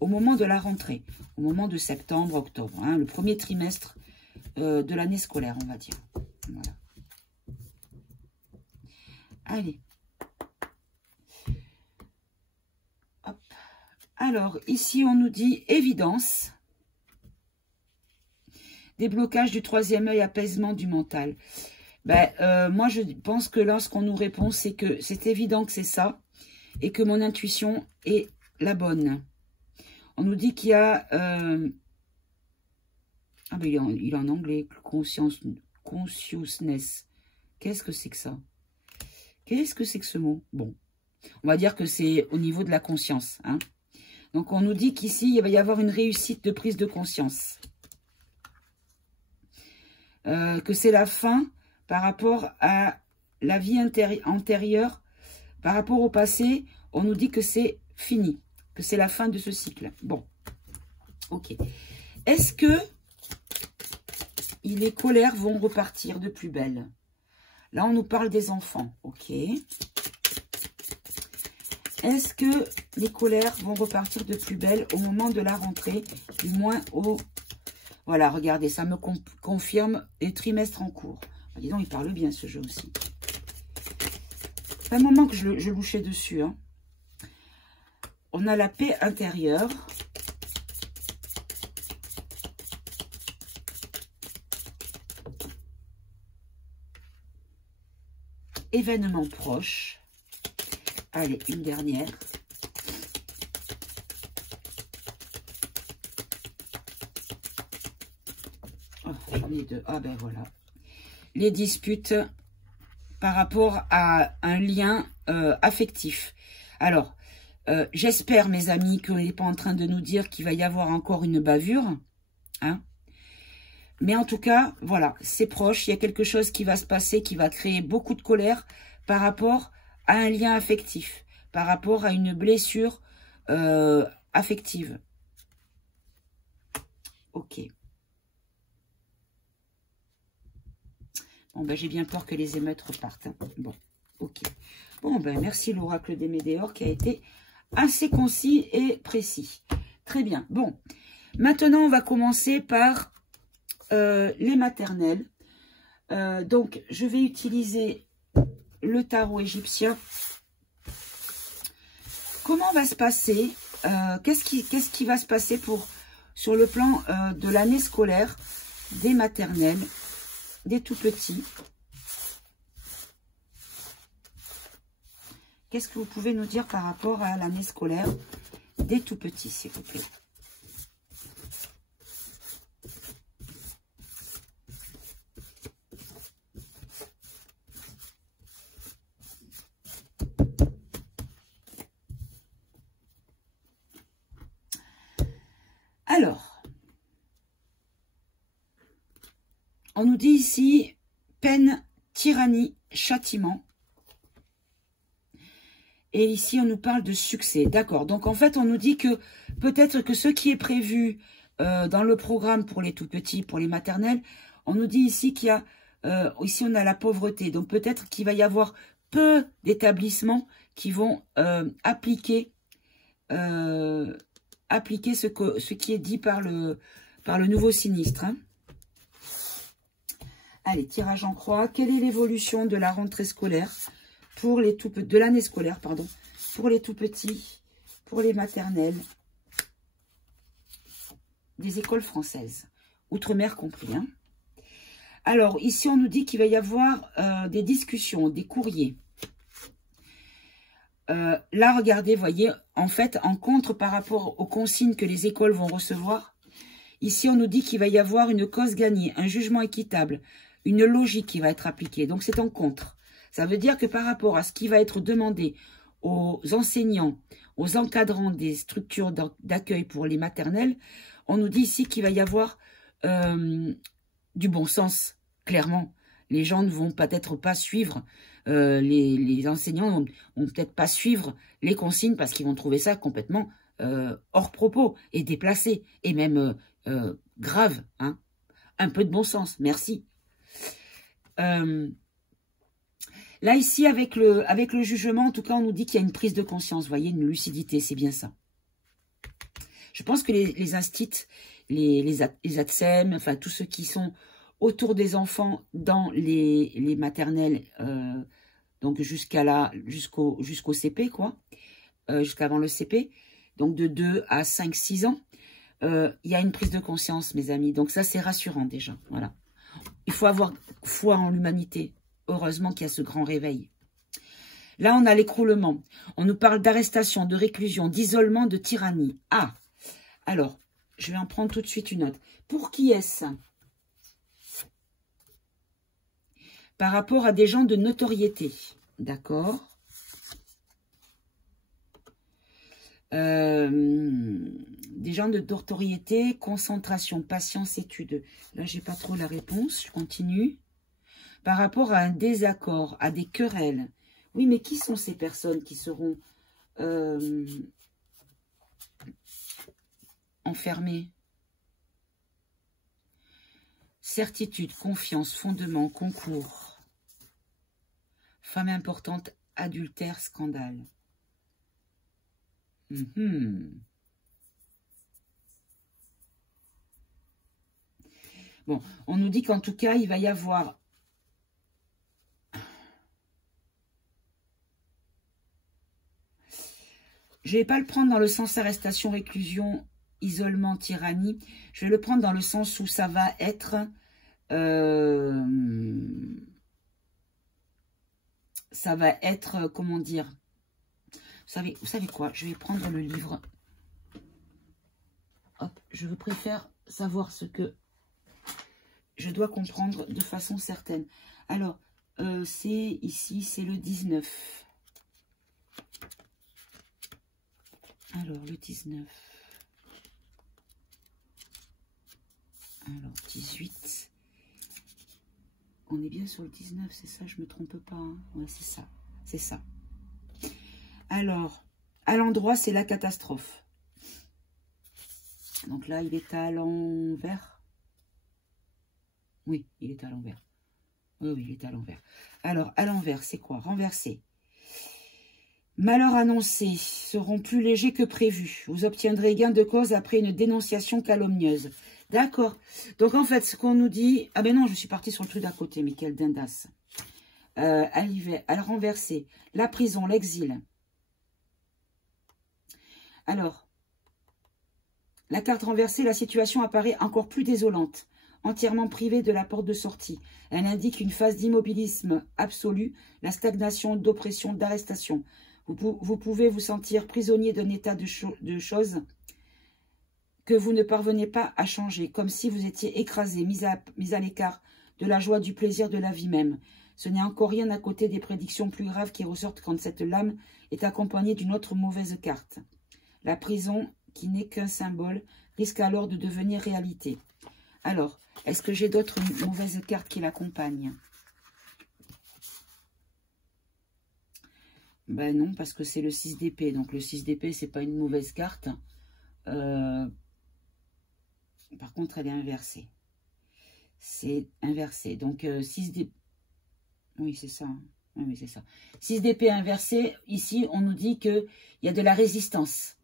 au moment de la rentrée, au moment de septembre, octobre, hein, le premier trimestre de l'année scolaire, on va dire. Voilà. Allez. Hop. Alors, ici, on nous dit évidence. Déblocage du troisième œil, apaisement du mental. Ben, moi, je pense que là, ce qu'on nous répond, c'est que c'est évident que c'est ça et que mon intuition est la bonne. On nous dit qu'il y a... Ah, ben, il est en anglais. Consciousness. Qu'est-ce que c'est que ça? Qu'est-ce que c'est que ce mot? Bon, on va dire que c'est au niveau de la conscience. Hein. Donc, on nous dit qu'ici, il va y avoir une réussite de prise de conscience. Que c'est la fin par rapport à la vie antérieure, par rapport au passé, on nous dit que c'est fini, que c'est la fin de ce cycle. Bon, ok. Est-ce que les colères vont repartir de plus belle? Là, on nous parle des enfants, ok. Est-ce que les colères vont repartir de plus belle au moment de la rentrée, du moins au... Voilà, regardez, ça me confirme les trimestres en cours. Dis donc, il parle bien ce jeu aussi. C'est un moment que je louchais dessus. Hein. On a la paix intérieure. Événement proche. Allez, une dernière. J'en ai deux. Ah ben voilà. Les disputes par rapport à un lien affectif. Alors, J'espère, mes amis, qu'on n'est pas en train de nous dire qu'il va y avoir encore une bavure. Hein. Mais en tout cas, voilà, c'est proche. Il y a quelque chose qui va se passer, qui va créer beaucoup de colère par rapport à un lien affectif, par rapport à une blessure affective. Ok. Bon, ben, j'ai bien peur que les émeutes repartent. Hein. Bon, ok. Bon, ben, merci l'oracle des Médéors qui a été assez concis et précis. Très bien. Bon, maintenant, on va commencer par les maternelles. Donc, je vais utiliser le tarot égyptien. Comment va se passer qu'est-ce qui va se passer sur le plan de l'année scolaire des maternelles, des tout petits? Qu'est-ce que vous pouvez nous dire par rapport à l'année scolaire des tout petits, s'il vous plaît? Alors, on nous dit ici peine, tyrannie, châtiment. Et ici, on nous parle de succès. D'accord. Donc, en fait, on nous dit que peut-être que ce qui est prévu dans le programme pour les tout-petits, pour les maternelles, on nous dit ici qu'il y a... ici, on a la pauvreté. Donc, peut-être qu'il va y avoir peu d'établissements qui vont appliquer ce qui est dit par le nouveau sinistre. Hein. Allez, tirage en croix. Quelle est l'évolution de la rentrée scolaire pour les de l'année scolaire, pardon, pour les tout petits, pour les maternelles, des écoles françaises, outre-mer compris. Hein. Alors, ici, on nous dit qu'il va y avoir des discussions, des courriers. Là, regardez, voyez, en fait, en contre par rapport aux consignes que les écoles vont recevoir, ici, on nous dit qu'il va y avoir une cause gagnée, un jugement équitable, une logique qui va être appliquée. Donc, c'est en contre. Ça veut dire que par rapport à ce qui va être demandé aux enseignants, aux encadrants des structures d'accueil pour les maternelles, on nous dit ici qu'il va y avoir du bon sens, clairement. Les gens ne vont peut-être pas suivre, les enseignants vont peut-être pas suivre les consignes parce qu'ils vont trouver ça complètement hors propos et déplacé et même grave. Hein. Un peu de bon sens, merci. Là, ici, avec le jugement, en tout cas, on nous dit qu'il y a une prise de conscience, vous voyez, une lucidité, c'est bien ça. Je pense que les instits, les ATSEM, enfin, tous ceux qui sont autour des enfants dans les maternelles, donc jusqu'au CP, quoi, jusqu'avant le CP, donc de 2 à 5, 6 ans, il y a une prise de conscience, mes amis. Donc ça, c'est rassurant déjà, voilà. Il faut avoir foi en l'humanité. Heureusement qu'il y a ce grand réveil. Là, on a l'écroulement. On nous parle d'arrestation, de réclusion, d'isolement, de tyrannie. Ah, alors, je vais en prendre tout de suite une autre. Pour qui est-ce? Par rapport à des gens de notoriété. D'accord. Des gens de notoriété, concentration, patience, étude. Là, j'ai pas trop la réponse. Je continue. Par rapport à un désaccord, à des querelles. Oui, mais qui sont ces personnes qui seront enfermées? Certitude, confiance, fondement, concours. Femme importante, adultère, scandale. Bon, on nous dit qu'en tout cas, il va y avoir... Je ne vais pas le prendre dans le sens arrestation, réclusion, isolement, tyrannie. Je vais le prendre dans le sens où ça va être... ça va être, comment dire... Vous savez quoi? Je vais prendre le livre. Hop, je préfère savoir ce que je dois comprendre de façon certaine. Alors, c'est ici, c'est le 19. Alors, le 19. Alors, 18. On est bien sur le 19, c'est ça, je me trompe pas. Hein. Ouais, c'est ça, c'est ça. Alors, à l'endroit, c'est la catastrophe. Donc là, il est à l'envers. Oui, il est à l'envers. Oui, il est à l'envers. Alors, à l'envers, c'est quoi? Renversé. Malheurs annoncés seront plus légers que prévu. Vous obtiendrez gain de cause après une dénonciation calomnieuse. D'accord. Donc, en fait, ce qu'on nous dit... Ah ben non, je suis partie sur le truc d'à côté, mais quelle dindasse. À l'hiver, à la renversée, la prison, l'exil. Alors, la carte renversée, la situation apparaît encore plus désolante. Entièrement privée de la porte de sortie. Elle indique une phase d'immobilisme absolu, la stagnation, d'oppression, d'arrestation. Vous pouvez vous sentir prisonnier d'un état de choses que vous ne parvenez pas à changer, comme si vous étiez écrasé, mis à l'écart de la joie, du plaisir de la vie même. Ce n'est encore rien à côté des prédictions plus graves qui ressortent quand cette lame est accompagnée d'une autre mauvaise carte. La prison, qui n'est qu'un symbole, risque alors de devenir réalité. Alors, est-ce que j'ai d'autres mauvaises cartes qui l'accompagnent? Ben non, parce que c'est le 6 d'épée. Donc le 6 d'épée, c'est pas une mauvaise carte. Par contre, elle est inversée. C'est inversé. Donc 6 d'épée. Oui, c'est ça. Oui, c'est ça. 6 d'épée inversée. Ici, on nous dit qu'il y a de la résistance.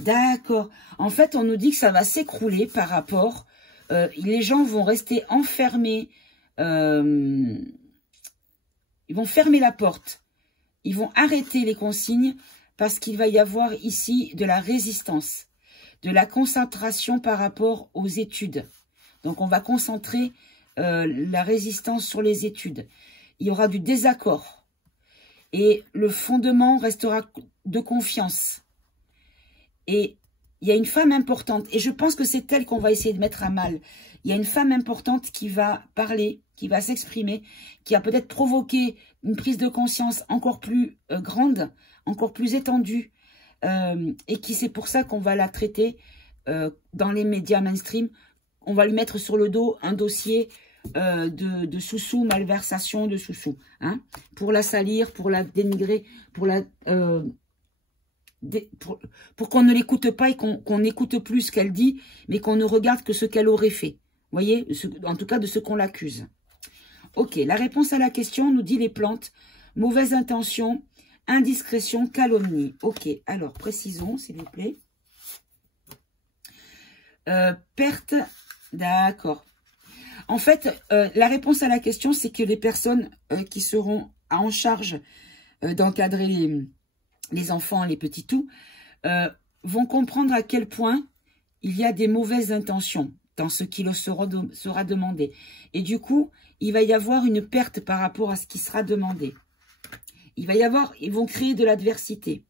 D'accord. En fait, on nous dit que ça va s'écrouler par rapport... les gens vont rester enfermés. Ils vont fermer la porte. Ils vont arrêter les consignes parce qu'il va y avoir ici de la résistance, de la concentration par rapport aux études. Donc, on va concentrer la résistance sur les études. Il y aura du désaccord. Et le fondement restera de confiance. Et il y a une femme importante, et je pense que c'est elle qu'on va essayer de mettre à mal. Il y a une femme importante qui va parler, qui va s'exprimer, qui va peut-être provoquer une prise de conscience encore plus grande, encore plus étendue, et qui c'est pour ça qu'on va la traiter dans les médias mainstream. On va lui mettre sur le dos un dossier de sous-sous, malversation de sous-sous, hein, pour la salir, pour la dénigrer, pour la... pour qu'on ne l'écoute pas et qu'on n'écoute plus ce qu'elle dit, mais qu'on ne regarde que ce qu'elle aurait fait. Vous voyez, en tout cas de ce qu'on l'accuse. Ok, la réponse à la question nous dit les plantes. Mauvaise intention, indiscrétion, calomnie. Ok, alors précisons s'il vous plaît. Perte, d'accord. En fait, la réponse à la question, c'est que les personnes qui seront en charge d'encadrer les enfants, les petits tout, vont comprendre à quel point il y a des mauvaises intentions dans ce qui leur sera demandé. Et du coup, il va y avoir une perte par rapport à ce qui sera demandé. Ils vont créer de l'adversité.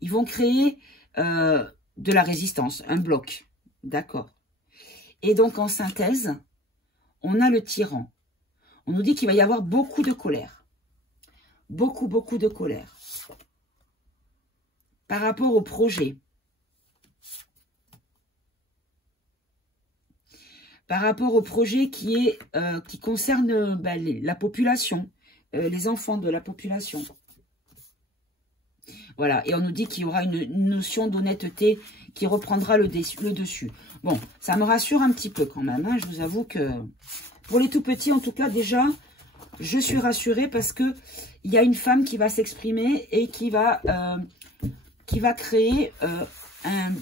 Ils vont créer de la résistance, un bloc. D'accord. Et donc, en synthèse, on a le tyran. On nous dit qu'il va y avoir beaucoup de colère. Beaucoup, beaucoup de colère. Par rapport au projet. Par rapport au projet qui concerne la population, les enfants de la population. Voilà, et on nous dit qu'il y aura une notion d'honnêteté qui reprendra le dessus. Bon, ça me rassure un petit peu quand même, hein. Je vous avoue que pour les tout petits, en tout cas, déjà, je suis rassurée parce que il y a une femme qui va s'exprimer et qui va créer un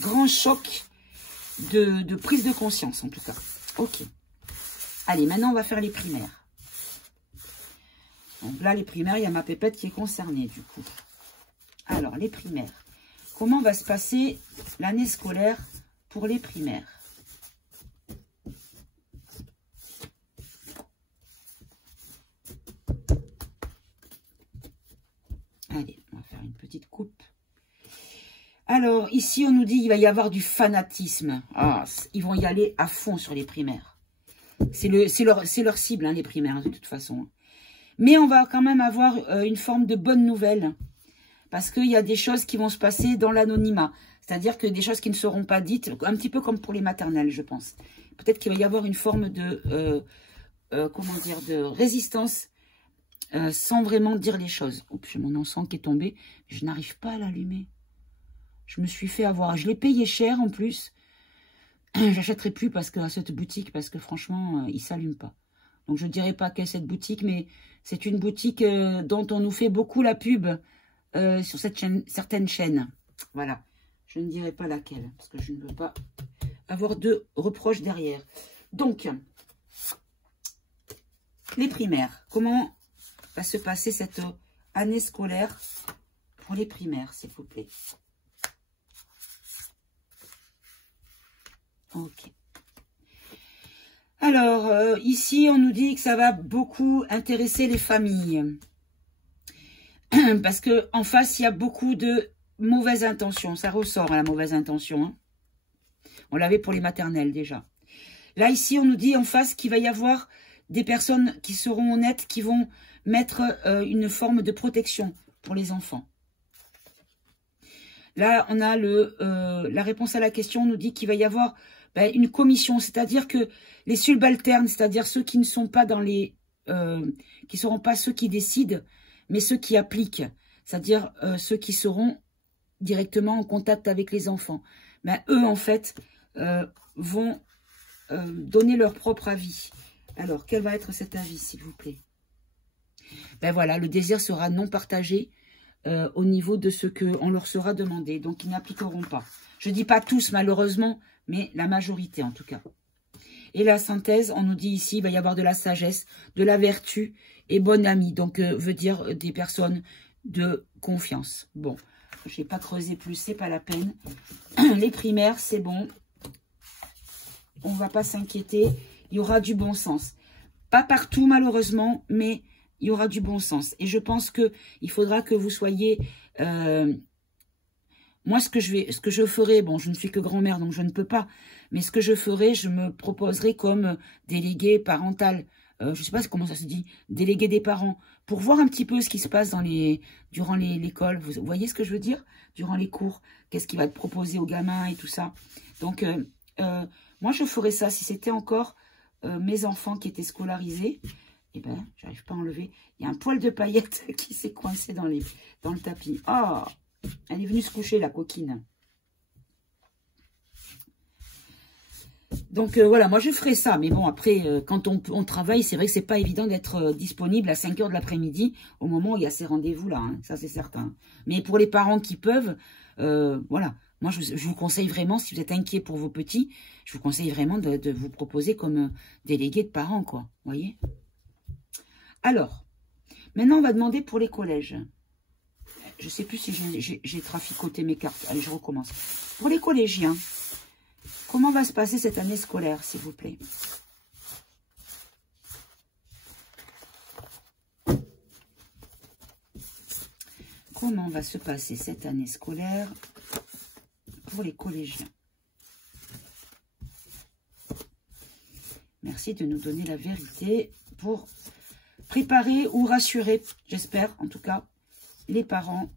grand choc de prise de conscience, en tout cas. Ok. Allez, maintenant, on va faire les primaires. Donc là, les primaires, il y a ma pépette qui est concernée, du coup. Alors, les primaires. Comment va se passer l'année scolaire pour les primaires? Allez, on va faire une petite coupe. Alors, ici, on nous dit qu'il va y avoir du fanatisme. Ah, ils vont y aller à fond sur les primaires. C'est leur cible, hein, les primaires, de toute façon. Mais on va quand même avoir une forme de bonne nouvelle. parce qu'il y a des choses qui vont se passer dans l'anonymat. C'est-à-dire que des choses qui ne seront pas dites, un petit peu comme pour les maternelles, je pense. Peut-être qu'il va y avoir une forme de, comment dire, de résistance sans vraiment dire les choses. Oups, j'ai mon encens qui est tombé. Je n'arrive pas à l'allumer. Je me suis fait avoir. Je l'ai payé cher en plus. J'achèterai plus à cette boutique parce que franchement, il ne s'allume pas. Donc je ne dirais pas qu'est cette boutique, mais c'est une boutique dont on nous fait beaucoup la pub sur certaines chaînes. Voilà. Je ne dirai pas laquelle, parce que je ne veux pas avoir de reproches derrière. Donc, les primaires. Comment va se passer cette année scolaire pour les primaires, s'il vous plaît? Ok. Alors, ici, on nous dit que ça va beaucoup intéresser les familles. Parce que en face, il y a beaucoup de mauvaise intention, ça ressort à la mauvaise intention. Hein. On l'avait pour les maternelles déjà. Là, ici, on nous dit en face qu'il va y avoir des personnes qui seront honnêtes, qui vont mettre une forme de protection pour les enfants. Là, on a la réponse à la question, on nous dit qu'il va y avoir une commission, c'est-à-dire que les subalternes, c'est-à-dire ceux qui ne sont pas dans les... qui ne seront pas ceux qui décident, mais ceux qui appliquent, c'est-à-dire ceux qui seront directement en contact avec les enfants. Eux, en fait, vont donner leur propre avis. Alors, quel va être cet avis, s'il vous plaît? Voilà, le désir sera non partagé au niveau de ce qu'on leur sera demandé. Donc, ils n'appliqueront pas. Je ne dis pas tous, malheureusement, mais la majorité, en tout cas. Et la synthèse, on nous dit ici, il va y avoir de la sagesse, de la vertu et bonne amie. Donc, veut dire des personnes de confiance. Bon. Je n'ai pas creusé plus, c'est pas la peine. Les primaires, c'est bon. On ne va pas s'inquiéter. Il y aura du bon sens. Pas partout, malheureusement, mais il y aura du bon sens. Et je pense qu'il faudra que vous soyez... moi, ce que je ferai, bon, je ne suis que grand-mère, donc je ne peux pas. Mais ce que je ferai, je me proposerai comme déléguée parentale. Je ne sais pas comment ça se dit, délégué des parents, pour voir un petit peu ce qui se passe durant l'école. Vous voyez ce que je veux dire? Durant les cours, qu'est-ce qui va être proposé aux gamins et tout ça. Donc, moi, je ferais ça si c'était encore mes enfants qui étaient scolarisés. Eh ben, j'arrive pas à enlever. Il y a un poil de paillette qui s'est coincé dans le tapis. Oh, elle est venue se coucher, la coquine. Donc, voilà, moi, je ferai ça. Mais bon, après, quand on travaille, c'est vrai que c'est pas évident d'être disponible à 5 h de l'après-midi au moment où il y a ces rendez-vous-là. Hein, ça, c'est certain. Mais pour les parents qui peuvent, voilà. Moi, je vous conseille vraiment, si vous êtes inquiet pour vos petits, je vous conseille vraiment de vous proposer comme délégué de parents, quoi. Vous voyez? Alors, maintenant, on va demander pour les collèges. Je ne sais plus si j'ai traficoté mes cartes. Allez, je recommence. Pour les collégiens, comment va se passer cette année scolaire, s'il vous plaît? Comment va se passer cette année scolaire pour les collégiens? Merci de nous donner la vérité pour préparer ou rassurer, j'espère en tout cas, les parents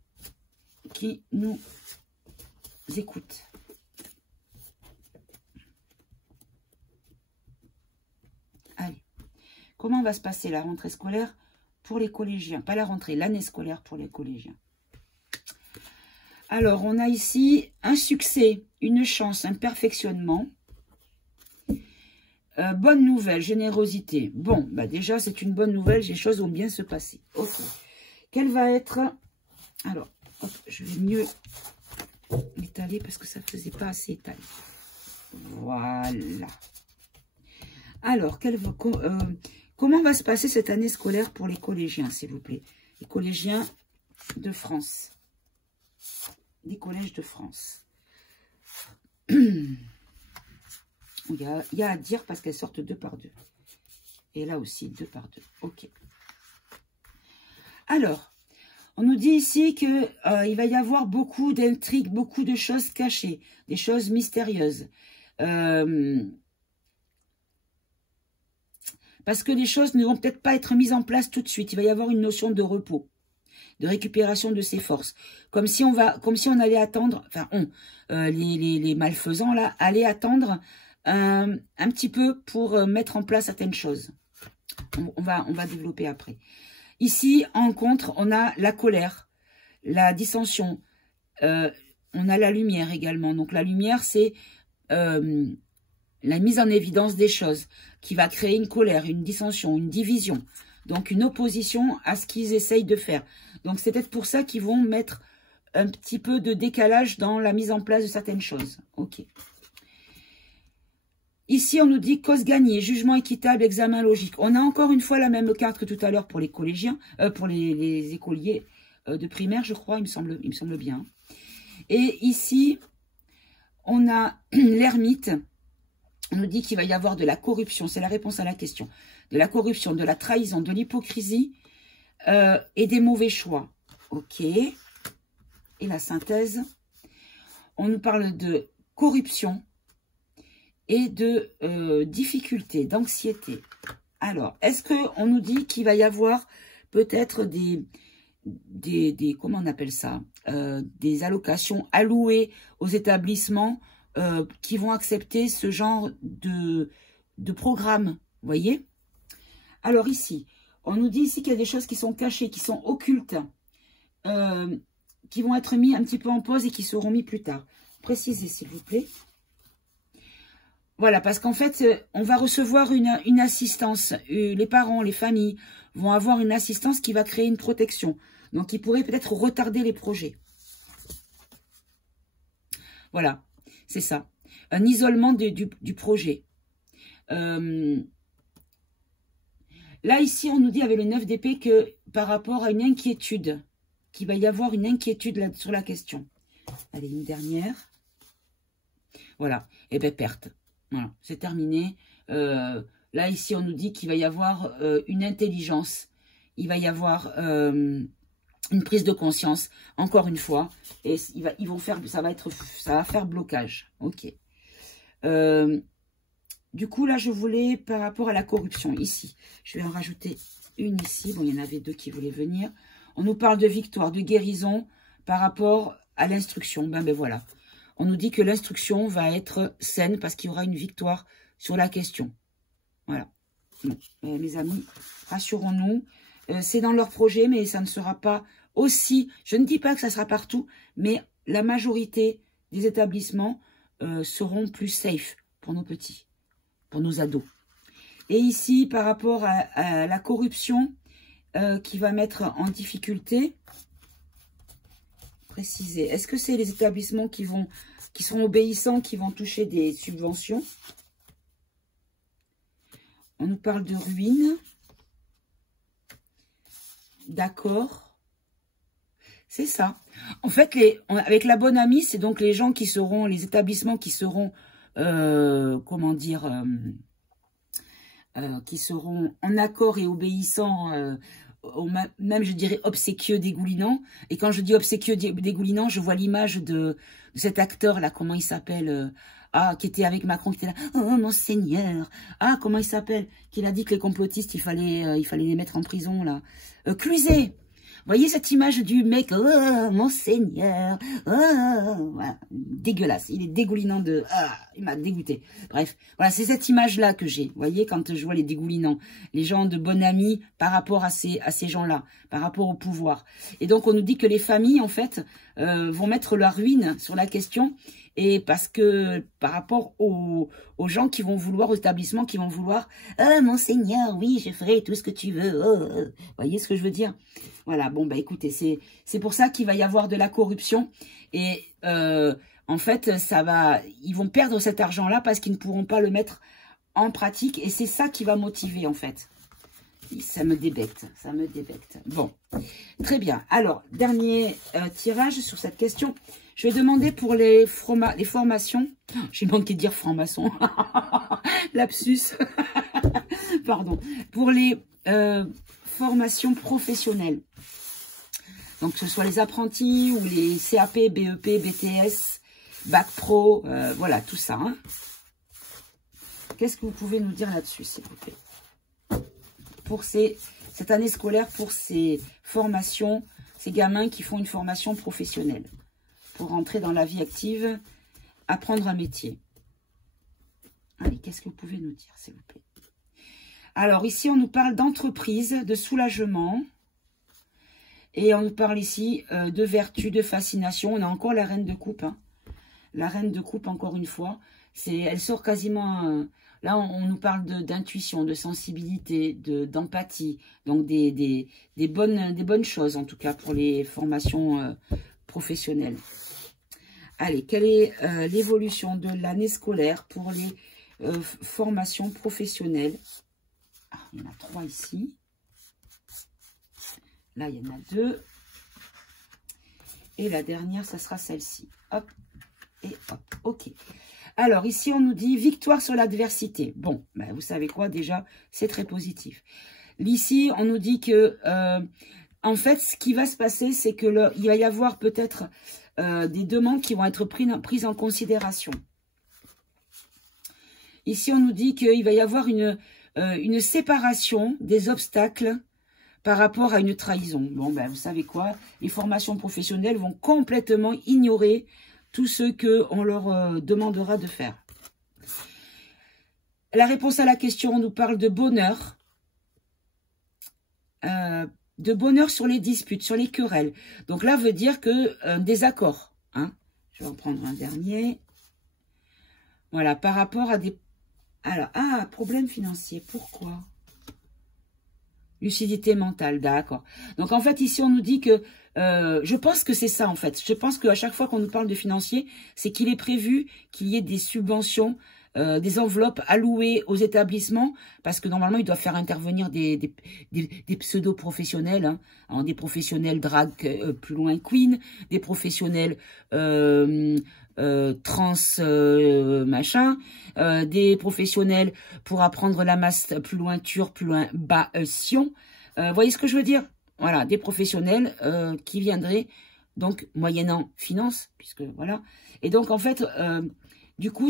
qui nous écoutent. Allez, comment va se passer la rentrée scolaire pour les collégiens? Pas la rentrée, l'année scolaire pour les collégiens. Alors, on a ici un succès, une chance, un perfectionnement. Bonne nouvelle, générosité. Bon, bah déjà, c'est une bonne nouvelle, les choses vont bien se passer. Ok. Quelle va être... Alors, hop, je vais mieux l'étaler parce que ça ne faisait pas assez étalé. Voilà. Alors, comment va se passer cette année scolaire pour les collégiens, s'il vous plaît? Les collégiens de France. Des collèges de France. Il y a à dire parce qu'elles sortent 2 par 2. Et là aussi, 2 par 2. Ok. Alors, on nous dit ici qu'il va y avoir beaucoup d'intrigues, beaucoup de choses cachées, des choses mystérieuses. Parce que les choses ne vont peut-être pas être mises en place tout de suite. Il va y avoir une notion de repos. de récupération de ses forces. Comme si on allait attendre, enfin les malfaisants là, allaient attendre un petit peu pour mettre en place certaines choses. On va développer après. Ici, en contre, on a la colère, la dissension, on a la lumière également. Donc la lumière, c'est la mise en évidence des choses qui va créer une colère, une dissension, une division. Donc une opposition à ce qu'ils essayent de faire. Donc c'est peut-être pour ça qu'ils vont mettre un petit peu de décalage dans la mise en place de certaines choses. Ok. Ici, on nous dit cause gagnée, jugement équitable, examen logique. On a encore une fois la même carte que tout à l'heure pour les collégiens, pour les écoliers de primaire, je crois, il me semble bien. Et ici, on a l'ermite. On nous dit qu'il va y avoir de la corruption, c'est la réponse à la question. De la corruption, de la trahison, de l'hypocrisie et des mauvais choix. Ok. Et la synthèse, on nous parle de corruption et de difficultés, d'anxiété. Alors, est-ce qu'on nous dit qu'il va y avoir peut-être comment on appelle ça, des allocations allouées aux établissements qui vont accepter ce genre de programme, vous voyez? Alors ici, on nous dit ici qu'il y a des choses qui sont cachées, qui sont occultes, qui vont être mis un petit peu en pause et qui seront mis plus tard. Précisez s'il vous plaît. Voilà, parce qu'en fait, on va recevoir une assistance. Les parents, les familles vont avoir une assistance qui va créer une protection. Donc, qui pourrait peut-être retarder les projets. Voilà, c'est ça. Un isolement du projet. Là, ici, on nous dit avec le 9 d'épée que par rapport à une inquiétude, qu'il va y avoir une inquiétude là, sur la question. Allez, une dernière. Voilà, et bien perte. Voilà, c'est terminé. Là, ici, on nous dit qu'il va y avoir une intelligence. Il va y avoir une prise de conscience, encore une fois. Et ils vont faire, ça va faire blocage. Ok. Du coup, là, je voulais, par rapport à la corruption, ici, je vais en rajouter une ici. Bon, il y en avait deux qui voulaient venir. On nous parle de victoire, de guérison par rapport à l'instruction. Ben voilà. On nous dit que l'instruction va être saine parce qu'il y aura une victoire sur la question. Voilà. Bon, mes amis, rassurons-nous. C'est dans leur projet, mais ça ne sera pas aussi... Je ne dis pas que ça sera partout, mais la majorité des établissements seront plus safe pour nos petits, pour nos ados. Et ici, par rapport à la corruption qui va mettre en difficulté... Préciser. Est-ce que c'est les établissements qui seront obéissants, qui vont toucher des subventions? On nous parle de ruines. D'accord. C'est ça. En fait, avec la bonne amie, c'est donc les gens qui seront, les établissements qui seront, comment dire, qui seront en accord et obéissants même je dirais obséquieux dégoulinant. Et quand je dis obséquieux dégoulinant, je vois l'image de cet acteur là, comment il s'appelle, qui était avec Macron, qui était là, oh mon Seigneur, comment il s'appelle, qui a dit que les complotistes il fallait les mettre en prison là, Cluzet. Vous voyez cette image du mec, oh mon Seigneur, voilà, dégueulasse, il est dégoulinant il m'a dégoûté. Bref, voilà, c'est cette image-là que j'ai. Vous voyez, quand je vois les dégoulinants, les gens de bonne amie par rapport à ces gens-là, par rapport au pouvoir. Et donc, on nous dit que les familles, en fait, vont mettre leur ruine sur la question. Et parce que par rapport aux gens qui vont vouloir, aux établissements qui vont vouloir, mon Seigneur, oui, je ferai tout ce que tu veux. Vous voyez ce que je veux dire? Voilà, bon, bah écoutez, c'est pour ça qu'il va y avoir de la corruption. Et en fait, ils vont perdre cet argent-là parce qu'ils ne pourront pas le mettre en pratique. Et c'est ça qui va motiver, en fait. Ça me débecte, ça me débecte. Bon, très bien. Alors, dernier tirage sur cette question. Je vais demander pour les formations. J'ai manqué de dire franc-maçon. Lapsus. Pardon. Pour les formations professionnelles. Donc, que ce soit les apprentis ou les CAP, BEP, BTS, Bac Pro, voilà, tout ça. Hein. Qu'est-ce que vous pouvez nous dire là-dessus, s'il vous plaît? Pour cette année scolaire, pour ces formations, ces gamins qui font une formation professionnelle pour rentrer dans la vie active, apprendre un métier. Allez, qu'est-ce que vous pouvez nous dire, s'il vous plaît? Alors, ici, on nous parle d'entreprise, de soulagement. Et on nous parle ici de vertu, de fascination. On a encore la reine de coupe. Hein. La reine de coupe, encore une fois. Elle sort quasiment... là, on nous parle d'intuition, de sensibilité, d'empathie. Donc, des bonnes choses, en tout cas, pour les formations professionnelles. Allez, quelle est l'évolution de l'année scolaire pour les formations professionnelles? Ah, il y en a 3 ici. Là, il y en a 2. Et la dernière, ça sera celle-ci. Hop et hop. OK. Alors, ici, on nous dit victoire sur l'adversité. Bon, ben, vous savez quoi, déjà, c'est très positif. Ici, on nous dit que, en fait, ce qui va se passer, c'est que il va y avoir peut-être des demandes qui vont être prises en considération. Ici, on nous dit qu'il va y avoir une séparation des obstacles par rapport à une trahison. Bon, ben, vous savez quoi? Les formations professionnelles vont complètement ignorer tout ce qu'on leur demandera de faire. La réponse à la question, on nous parle de bonheur. De bonheur sur les disputes, sur les querelles. Donc là, veut dire que des accords. Hein. Je vais en prendre un dernier. Voilà, par rapport à des... Alors, problème financier. Pourquoi? Lucidité mentale, d'accord. Donc, en fait, ici, on nous dit que... je pense que c'est ça, en fait. Je pense qu'à chaque fois qu'on nous parle de financier, c'est qu'il est prévu qu'il y ait des subventions, des enveloppes allouées aux établissements, parce que normalement, ils doivent faire intervenir des pseudo-professionnels, hein. Alors, des professionnels drag plus loin queen, des professionnels trans machin, des professionnels pour apprendre la masse plus loin tur, plus loin bas sion. Voyez ce que je veux dire? Voilà, des professionnels qui viendraient donc moyennant finance, puisque voilà. Et donc en fait, du coup,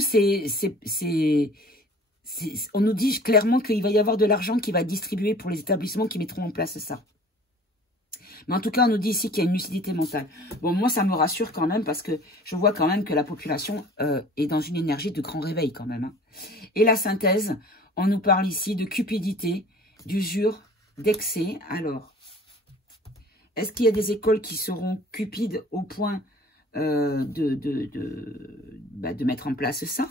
on nous dit clairement qu'il va y avoir de l'argent qui va être distribué pour les établissements qui mettront en place ça. Mais en tout cas, on nous dit ici qu'il y a une lucidité mentale. Bon, moi, ça me rassure quand même parce que je vois quand même que la population est dans une énergie de grand réveil quand même. Hein. Et la synthèse, on nous parle ici de cupidité, d'usure, d'excès. Alors, est-ce qu'il y a des écoles qui seront cupides au point de mettre en place ça?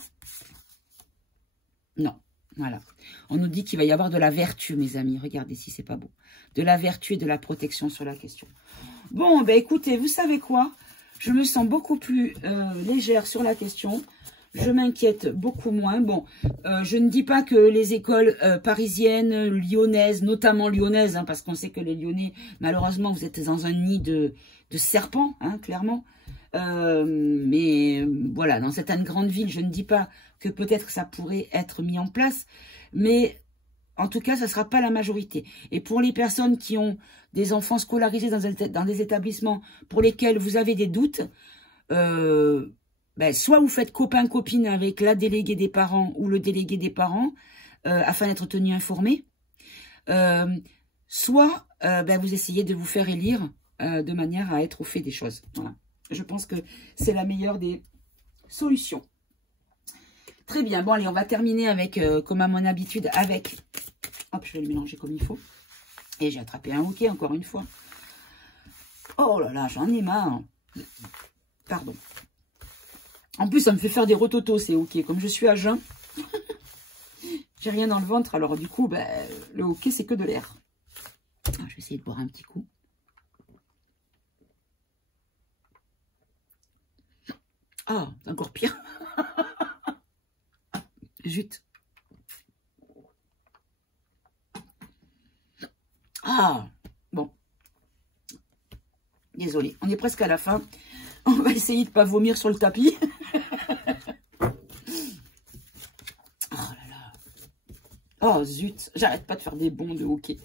Non. Voilà. On nous dit qu'il va y avoir de la vertu, mes amis. Regardez si c'est pas beau. De la vertu et de la protection sur la question. Bon, ben écoutez, vous savez quoi? Je me sens beaucoup plus légère sur la question. Je m'inquiète beaucoup moins. Bon, je ne dis pas que les écoles parisiennes, lyonnaises, notamment lyonnaises, hein, parce qu'on sait que les Lyonnais, malheureusement, vous êtes dans un nid de serpents, hein, clairement. Mais voilà, dans certaines grandes villes, je ne dis pas que peut-être ça pourrait être mis en place, mais en tout cas, ça ne sera pas la majorité. Et pour les personnes qui ont des enfants scolarisés dans des établissements pour lesquels vous avez des doutes, soit vous faites copain-copine avec la déléguée des parents ou le délégué des parents afin d'être tenu informé, soit vous essayez de vous faire élire de manière à être au fait des choses. Voilà. Je pense que c'est la meilleure des solutions. Très bien. Bon, allez, on va terminer avec, comme à mon habitude, avec... Hop, je vais le mélanger comme il faut. Et j'ai attrapé un hoquet, encore une fois. Oh là là, j'en ai marre. Pardon. En plus, ça me fait faire des rototos, c'est hoquets. Comme je suis à jeun, j'ai rien dans le ventre. Alors, du coup, le hoquet, c'est que de l'air. Je vais essayer de boire un petit coup. Ah, c'est encore pire. Zut. Ah, bon. Désolée, on est presque à la fin. On va essayer de ne pas vomir sur le tapis. Oh là là. Oh zut, j'arrête pas de faire des bonds de hockey.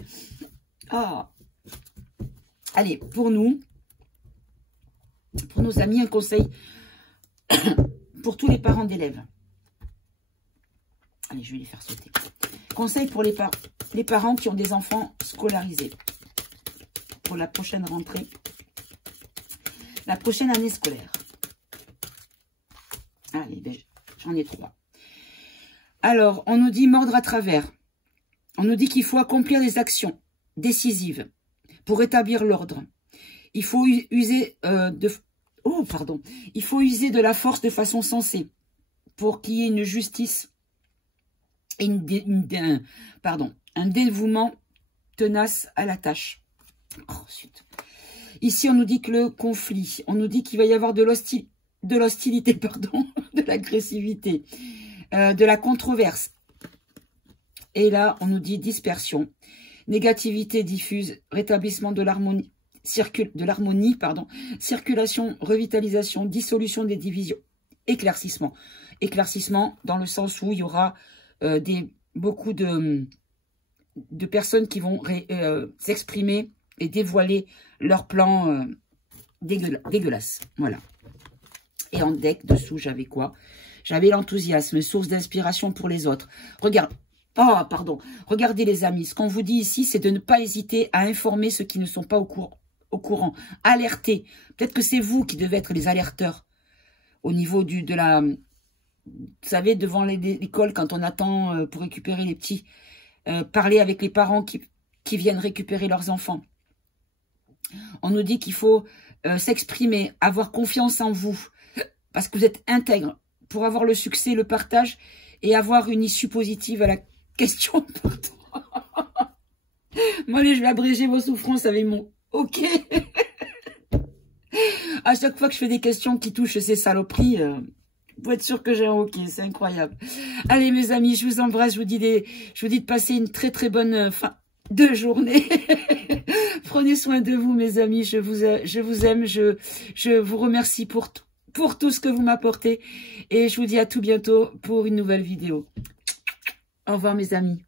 Ah. Allez, pour nos amis, un conseil pour tous les parents d'élèves. Allez, je vais les faire sauter. Conseil pour les parents qui ont des enfants scolarisés pour la prochaine rentrée la prochaine année scolaire. Allez, ben, j'en ai 3. Alors, on nous dit mordre à travers. On nous dit qu'il faut accomplir des actions décisives pour rétablir l'ordre. Il faut user il faut user de la force de façon sensée pour qu'il y ait une justice et un dévouement tenace à la tâche. Ensuite, ici, on nous dit que le conflit, on nous dit qu'il va y avoir de l'hostilité, de l'agressivité, de la controverse. Et là, on nous dit dispersion, négativité diffuse, rétablissement de l'harmonie, circulation, revitalisation, dissolution des divisions, éclaircissement. Éclaircissement dans le sens où il y aura beaucoup de personnes qui vont s'exprimer et dévoiler leur plan dégueulasse. Voilà. Et en deck, dessous, j'avais quoi? J'avais l'enthousiasme, source d'inspiration pour les autres. Regardez les amis, ce qu'on vous dit ici, c'est de ne pas hésiter à informer ceux qui ne sont pas au courant. Alerter. Peut-être que c'est vous qui devez être les alerteurs. Au niveau vous savez, devant l'école, quand on attend pour récupérer les petits, parler avec les parents qui viennent récupérer leurs enfants. On nous dit qu'il faut s'exprimer, avoir confiance en vous, parce que vous êtes intègre pour avoir le succès, le partage et avoir une issue positive à la question. Moi, allez, je vais abréger vos souffrances avec mon OK. À chaque fois que je fais des questions qui touchent ces saloperies, vous êtes sûr que j'ai un OK, c'est incroyable. Allez, mes amis, je vous embrasse, je vous dis de passer une très très bonne fin de journée. Prenez soin de vous, mes amis, je vous aime, je vous remercie pour tout ce que vous m'apportez. Et je vous dis à tout bientôt pour une nouvelle vidéo. Au revoir, mes amis.